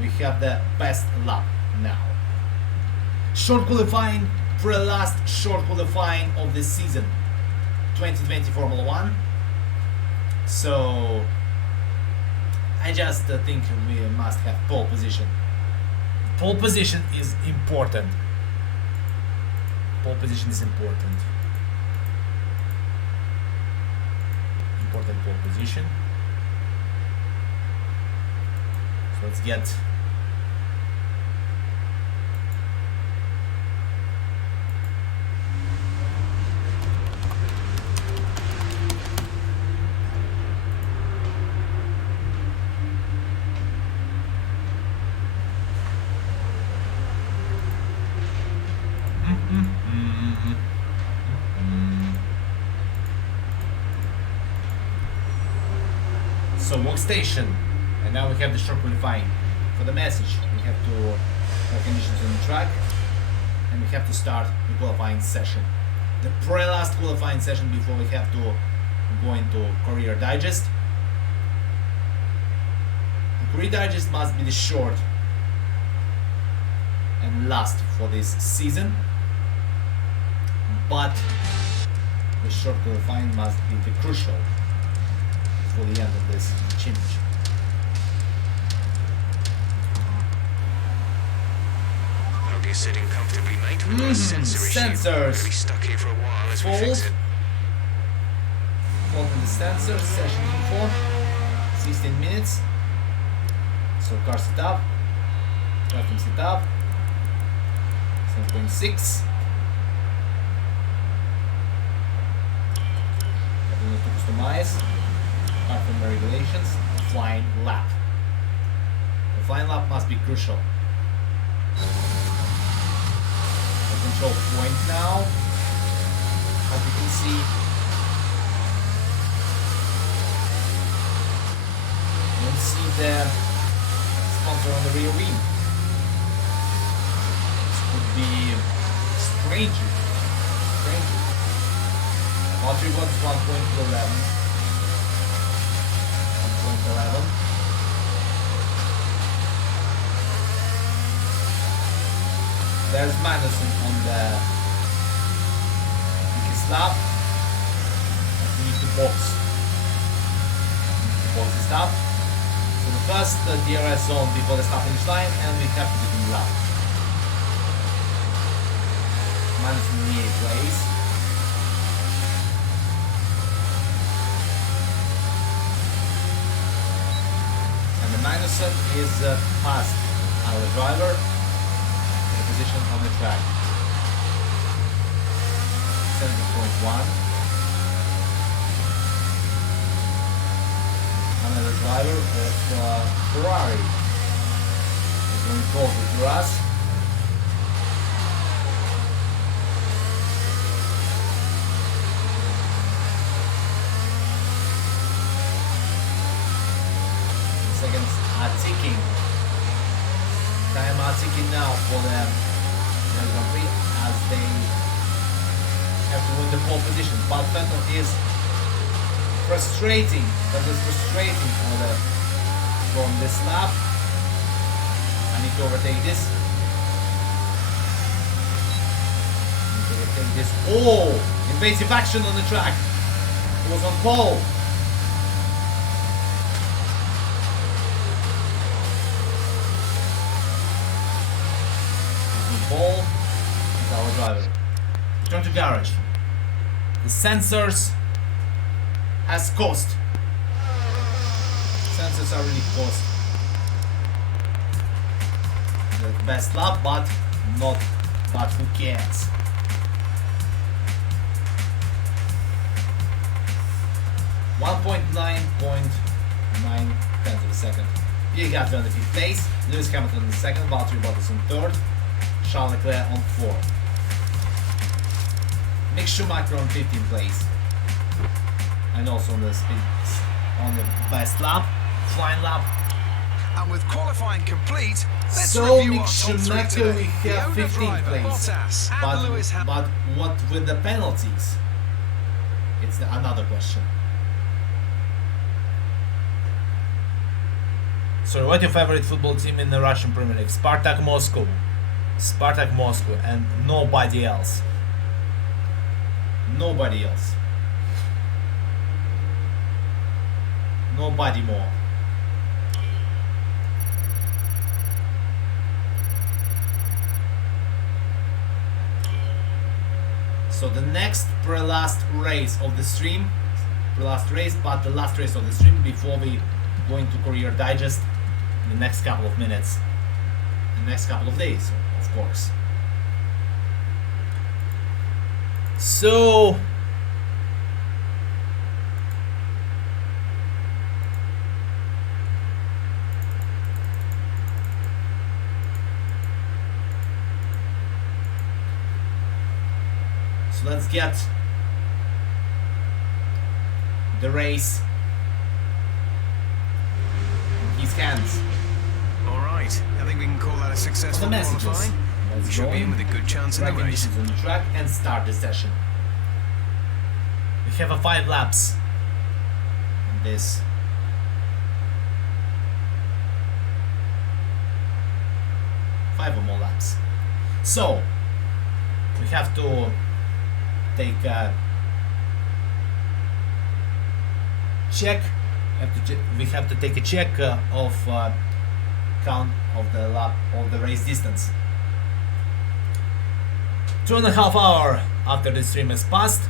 we have the best lap now. Short qualifying, pre-last short qualifying of the season 2020 Formula 1. So I just think we must have pole position. Pole position is important. Pole position is important. Important pole position. So let's get So workstation, and now we have the short qualifying. For the message, we have to have conditions on the track, and we have to start the qualifying session. The pre-last qualifying session before we have to go into Career Digest. The Career Digest must be the short and last for this season, but the short qualifying must be the crucial for the end of this championship. Hope you're sitting comfortably, mate. We've got a sensor issue. Sensors. We'll be stuck here for a while as we Fault. fix it. Fault in the sensor, session info, 16 minutes. So car setup, custom setup, 7.6. Everything to customize, custom regulations, flying lap. The flying lap must be crucial. The control point now, as you can see. You can see the sponsor on the rear wing. This could be strange. Battery was 1.11. 1.11. There's Madison on the biggest lap. We need to box. This up. So the first DRS zone before the start finish line, and we have to begin lap. Madison in the 8th place. And the Magnussen is past our driver to the position on the track. 70.1. Another driver of Ferrari is going closer to us. Seconds are ticking. Time are ticking now for the Grand Prix as they have to win the pole position. But Vettel is frustrating. That is frustrating from this lap. I need to overtake this. Oh! Invasive action on the track. It was on pole. Pole is our driver. Return to garage. The sensors has cost. Sensors are really cost. The best lap, but who cares? .9 tenths of a second. Pierre Gasly on the 5th place, Lewis Hamilton on the 2nd, Valtteri Bottas on 3rd, Charles Leclerc on 4th. Mick Schumacher on 15th place. And also on the best lap, flying lap. And with qualifying complete, let's So review Mick our top 3 Schumacher today. we The have owner 15th driver, place, Bottas, and Lewis Hamilton. but what with the penalties? It's another question. So what's your favorite football team in the Russian Premier League? Spartak Moscow, and nobody else. Nobody else. Nobody more. So the next last race of the stream, but the last race of the stream before we go into Career Digest in the next couple of minutes, the next couple of days, of course. So let's get the race scans. All right, I think we can call that a The successful messages. qualifying. We Let's should go be in in. with a good chance in the Track race. conditions on the track and start the session. We have a 5 laps on this. Five or more laps. So we have to take a check. We have to take a check of count of the lap of the race distance. 2.5 hours after the stream has passed,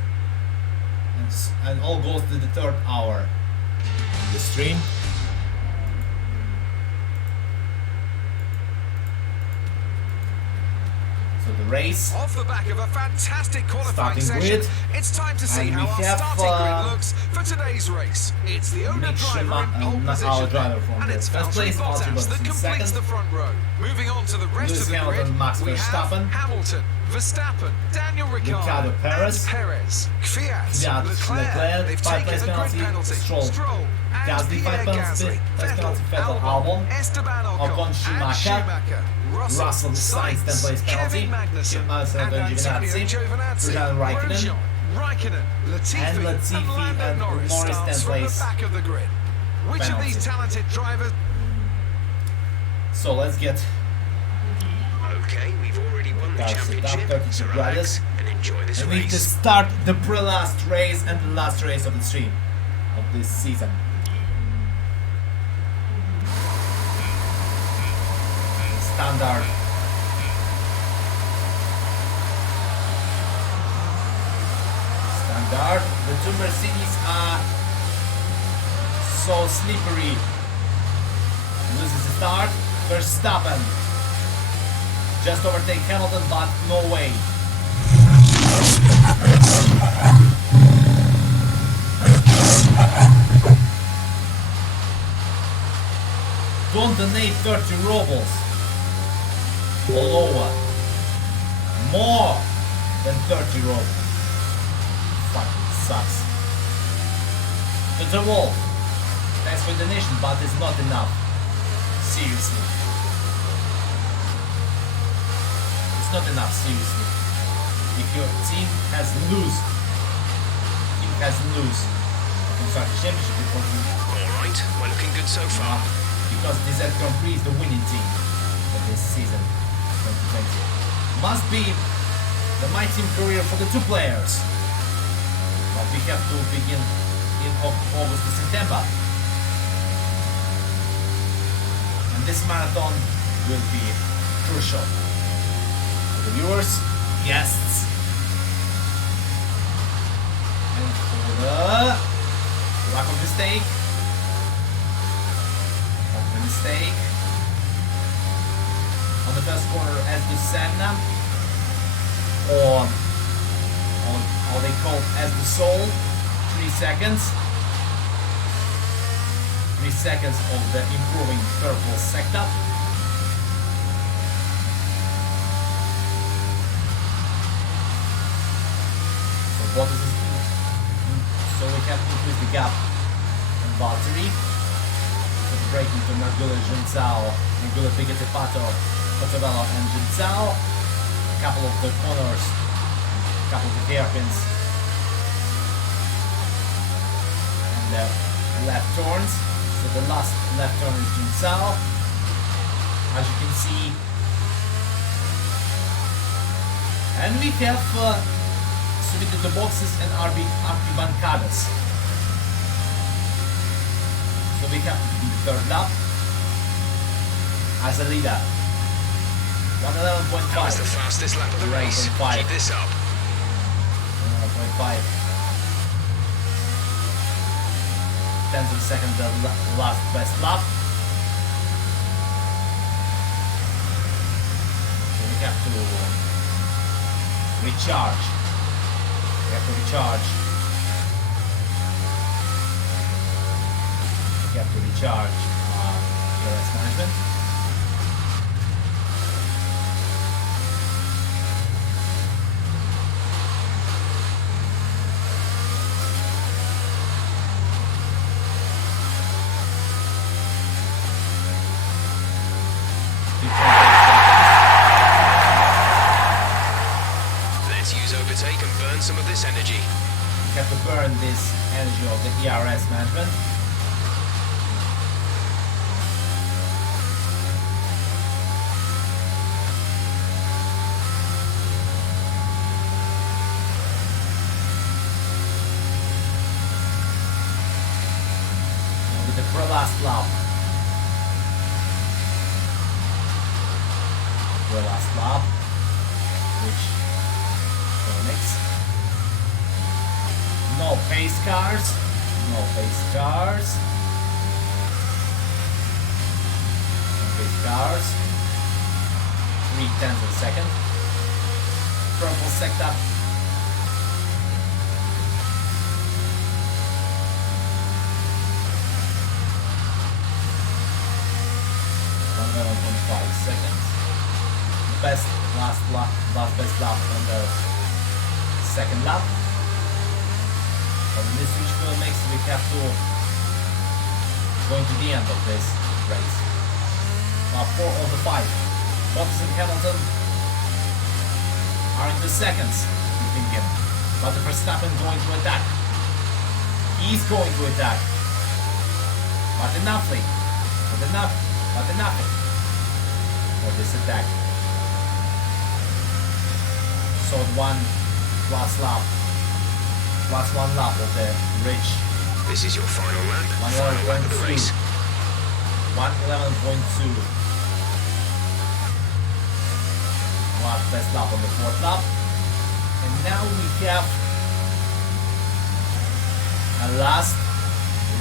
and all goes to the 3rd hour of the stream. So the race Off the back of a fantastic qualifying starting session, grid, it's time to see and how we our have, starting grid looks for today's race. It's the owner Mick driver in pole Schumacher, position, our driver from and the it's first Valtteri place, Bottas Valtteri that in completes second. the front row. Moving on to the rest Lewis of the Hamilton, grid, Max we Verstappen, have Hamilton, Verstappen, Daniel Ricciardo Ricciardo, Perez, and Perez, Kvyat, Leclerc, they've 5 taken place the grid penalty, penalty, Stroll, and Gasly, 5 Pierre penalty, Gasly, penalty, Vettel, Albon, Albon, Esteban Ocon, Ocon, and Schumacher, Russell, Sainz, 10 place penalty, Kevin Magnussen, Magnussen, and Antonio Giovinazzi, Raikkonen, Raikkonen, Latifi, and Latifi Lando and Norris Norris, 10 starts from the place back of the grid. Which of penalty. these talented drivers? So let's get Okay, we've already won the That's it, championship, top 32 so riders. relax and enjoy this and we need to race. start the pre-last race and the last race of the stream of this season. Standard. Standard. The two Mercedes are so slippery. Loses the start. Verstappen just overtake Hamilton, but no way. Don't donate 30 rubles all over. More than 30 rubles. Fucking sucks. To the wall. Thanks for the donation, but it's not enough. Seriously. It's not enough, seriously. If your team has lose, I'm sorry, championship because All right, we're looking good so far. because ДиЗет Grand Prix is the winning team for this season 2020. Must be the my team career for the two players, but we have to begin in August to September, and this marathon will be crucial for the viewers, guests, and for the lack of mistake. Mistake on the first corner as the Senna, or how they call as the Soul. 3 seconds. 3 seconds of the improving purple sector. So what is this? So we have to increase the gap in Valtteri. Braking to Margulis, Jinsao, Margulis, Bigatti, Pato, Portovello, and Jinsao. A couple of the corners, a couple of the hairpins, and the left turns. So the last left turn is Jinsao. As you can see, and we have submitted the boxes and RB bancadas. So we have to do the third lap as a leader. 111.5. That was the fastest lap of the race. 11.5. Keep this up. 111.5. Tenth of a second, the last best lap. So we have to recharge. We have to recharge. We have to recharge ERS management. Let's use overtake and burn some of this energy. We have to burn this energy of the ERS management. With the last lap. The last lap, which next. No pace cars, no pace cars, no pace cars. 3/10 of a second. Purple sector. Seconds. Best last best lap on the second lap. From this which will makes we have to going to the end of this race. Now 4 of the 5. Bottas and Hamilton are in the seconds between him. But the Verstappen going to attack. He's going to attack. But enoughly. But enough. For this attack. So one last lap. Last one lap of the ridge. This is your final lap. Final lap of the race. 1:11.2. Last best lap on the 4th lap. And now we have a last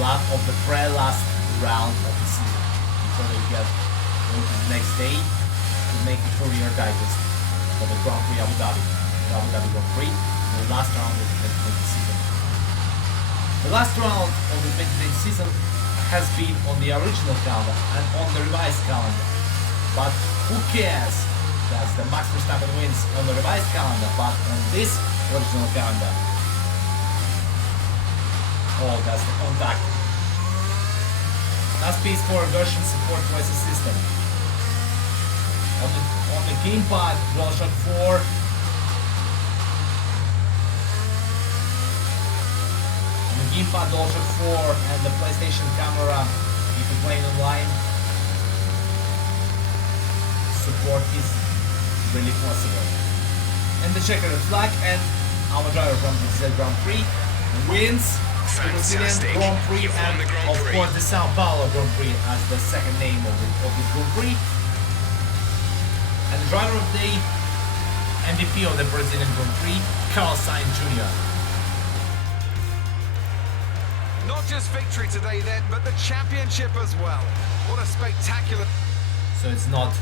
lap of the pre-last round of the season. Before we get into the next day to make a career digest for the Grand Prix Abu Dhabi. The Abu Dhabi Grand Prix, the last round of the 2020 season. The last round of the 2020 season has been on the original calendar and on the revised calendar. But who cares? That's the Max Verstappen wins on the revised calendar, but on this original calendar. Oh, that's the contact. That's PS4 version support voice assistant. On the gamepad, DualShock 4. On the gamepad, DualShock 4 and the PlayStation camera, if you're playing online, support is really possible. And the checkered flag, and our driver from the ДiЗет Grand Prix wins the Brazilian Grand Prix and of course the Sao Paulo Grand Prix as the second name of this Grand Prix. And the driver of the MVP of the Brazilian Grand Prix, Carlos Sainz Jr. Not just victory today then, but the championship as well. What a spectacular... So it's not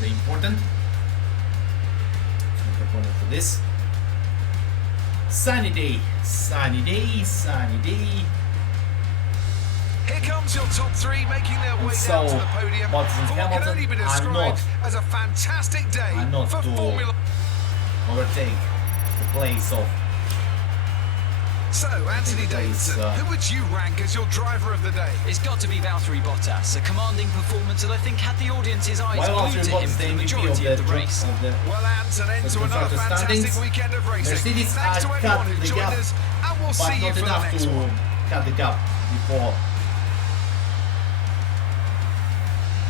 very important. It's not important for this. Sunny day, sunny day, sunny day. Here comes your top three making their way down to the podium for what can only be described as a fantastic day for Formula. Overtake the place of. So, Anthony Davidson, who would you rank as your driver of the day? It's got to be Valtteri Bottas, a commanding performance that I think had the audience's eyes glued to him for the majority of the race. Well, Ant, an end to another fantastic weekend of racing. Mercedes Thanks to everyone who joined us, and we'll see you for the next one. Cut the gap before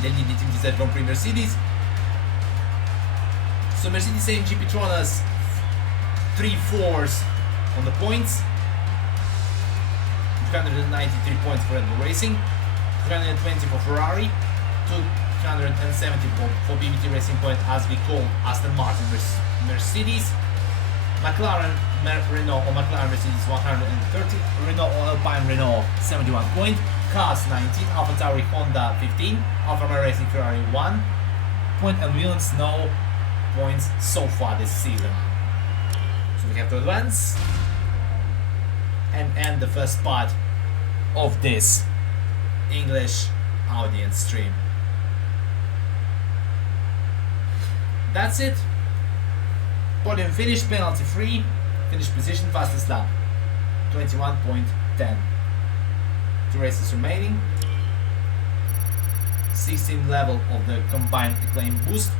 the leading team ДiЗет Grand Prix Mercedes. So Mercedes AMG Petronas 3/4 on the points. 293 points for Red Bull Racing, 220 for Ferrari, 270 for BBT Racing Point, as we call Aston Martin Mercedes, McLaren Renault or McLaren Mercedes 130, Renault Alpine Renault 71 point, Cars 19, AlphaTauri Honda 15, Alfa Romeo Racing Ferrari 1 point, and Williams no points so far this season. So we have to advance and end the first part of this English audience stream. That's it. Podium finish, penalty free, finish position, fastest lap 21.10. 2 races remaining. 16th level of the combined acclaim boost.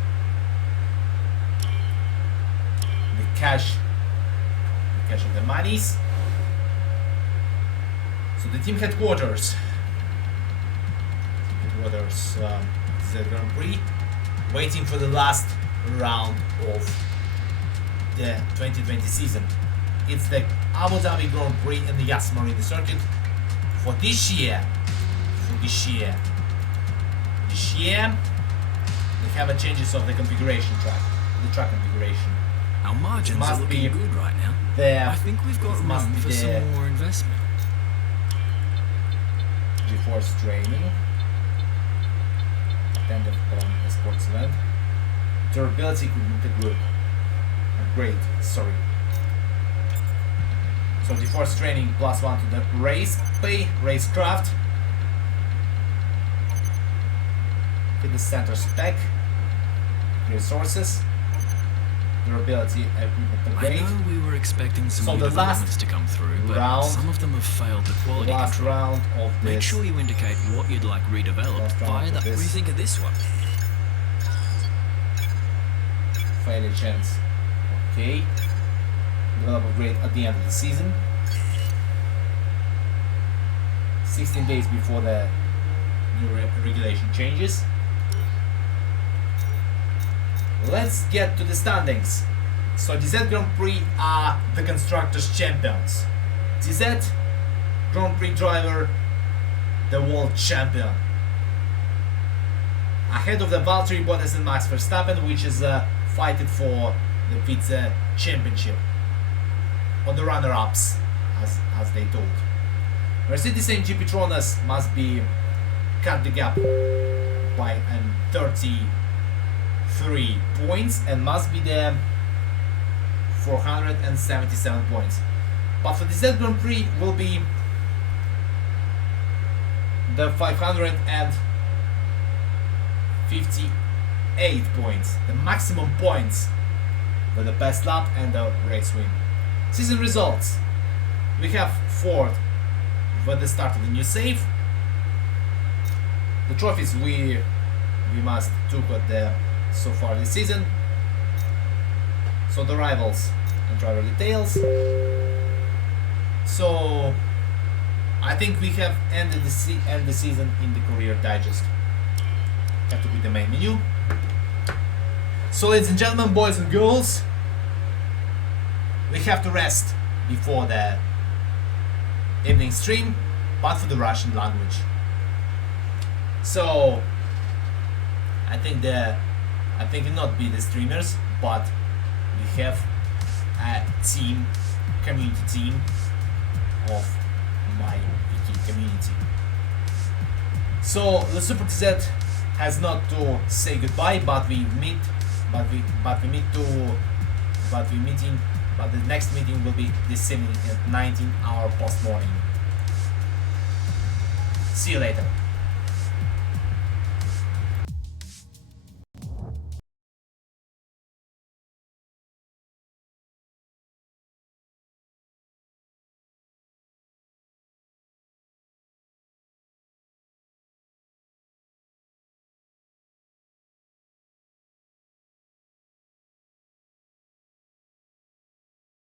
The cash of the monies. So the team headquarters, ДiЗет Grand Prix, waiting for the last round of the 2020 season. It's the Abu Dhabi Grand Prix in the Yas Marina circuit for this year. They have a changes of the configuration track, the track configuration. Our margins are looking good right now. There, I think we've got room for some more investment. G-force training, attended on a sports event, durability equipment upgrade. Sorry. So G-force training +1 to the race pay, racecraft, fitness center spec, resources, durability equipment upgrade. I know we were expecting some So new the developments to come through, but round, some of them have failed the quality last control. round of this. Make sure you indicate what you'd like redeveloped via that. What do you think of this one? Failure chance. Okay. Develop upgrade at the end of the season. 16 days before the new regulation changes. Let's get to the standings. So ДiЗет Grand Prix are the constructors champions. ДiZet Grand Prix driver, the world champion. Ahead of the Valtteri Bottas and Max Verstappen, which is fighting for the Vice Championship. Or the runner-ups, as they told. Mercedes and GP Tronas must be cut the gap by 33 points and must be there 477 points. But for the ДiЗет Grand Prix will be the 558 points, the maximum points with the best lap and the race win. Season results: we have fourth with the start of the new save. The trophies we must took at the so far this season. So the rivals and driver details. So I think we have ended the season in the career digest. Have to be the main menu. So ladies and gentlemen, boys and girls, we have to rest before the evening stream, but for the Russian language. So I think it not be the streamers, but we have a team, community team of my wiki community. So LeSuperDZ has not to say goodbye, but the next meeting will be this evening at 19 hour post morning. See you later.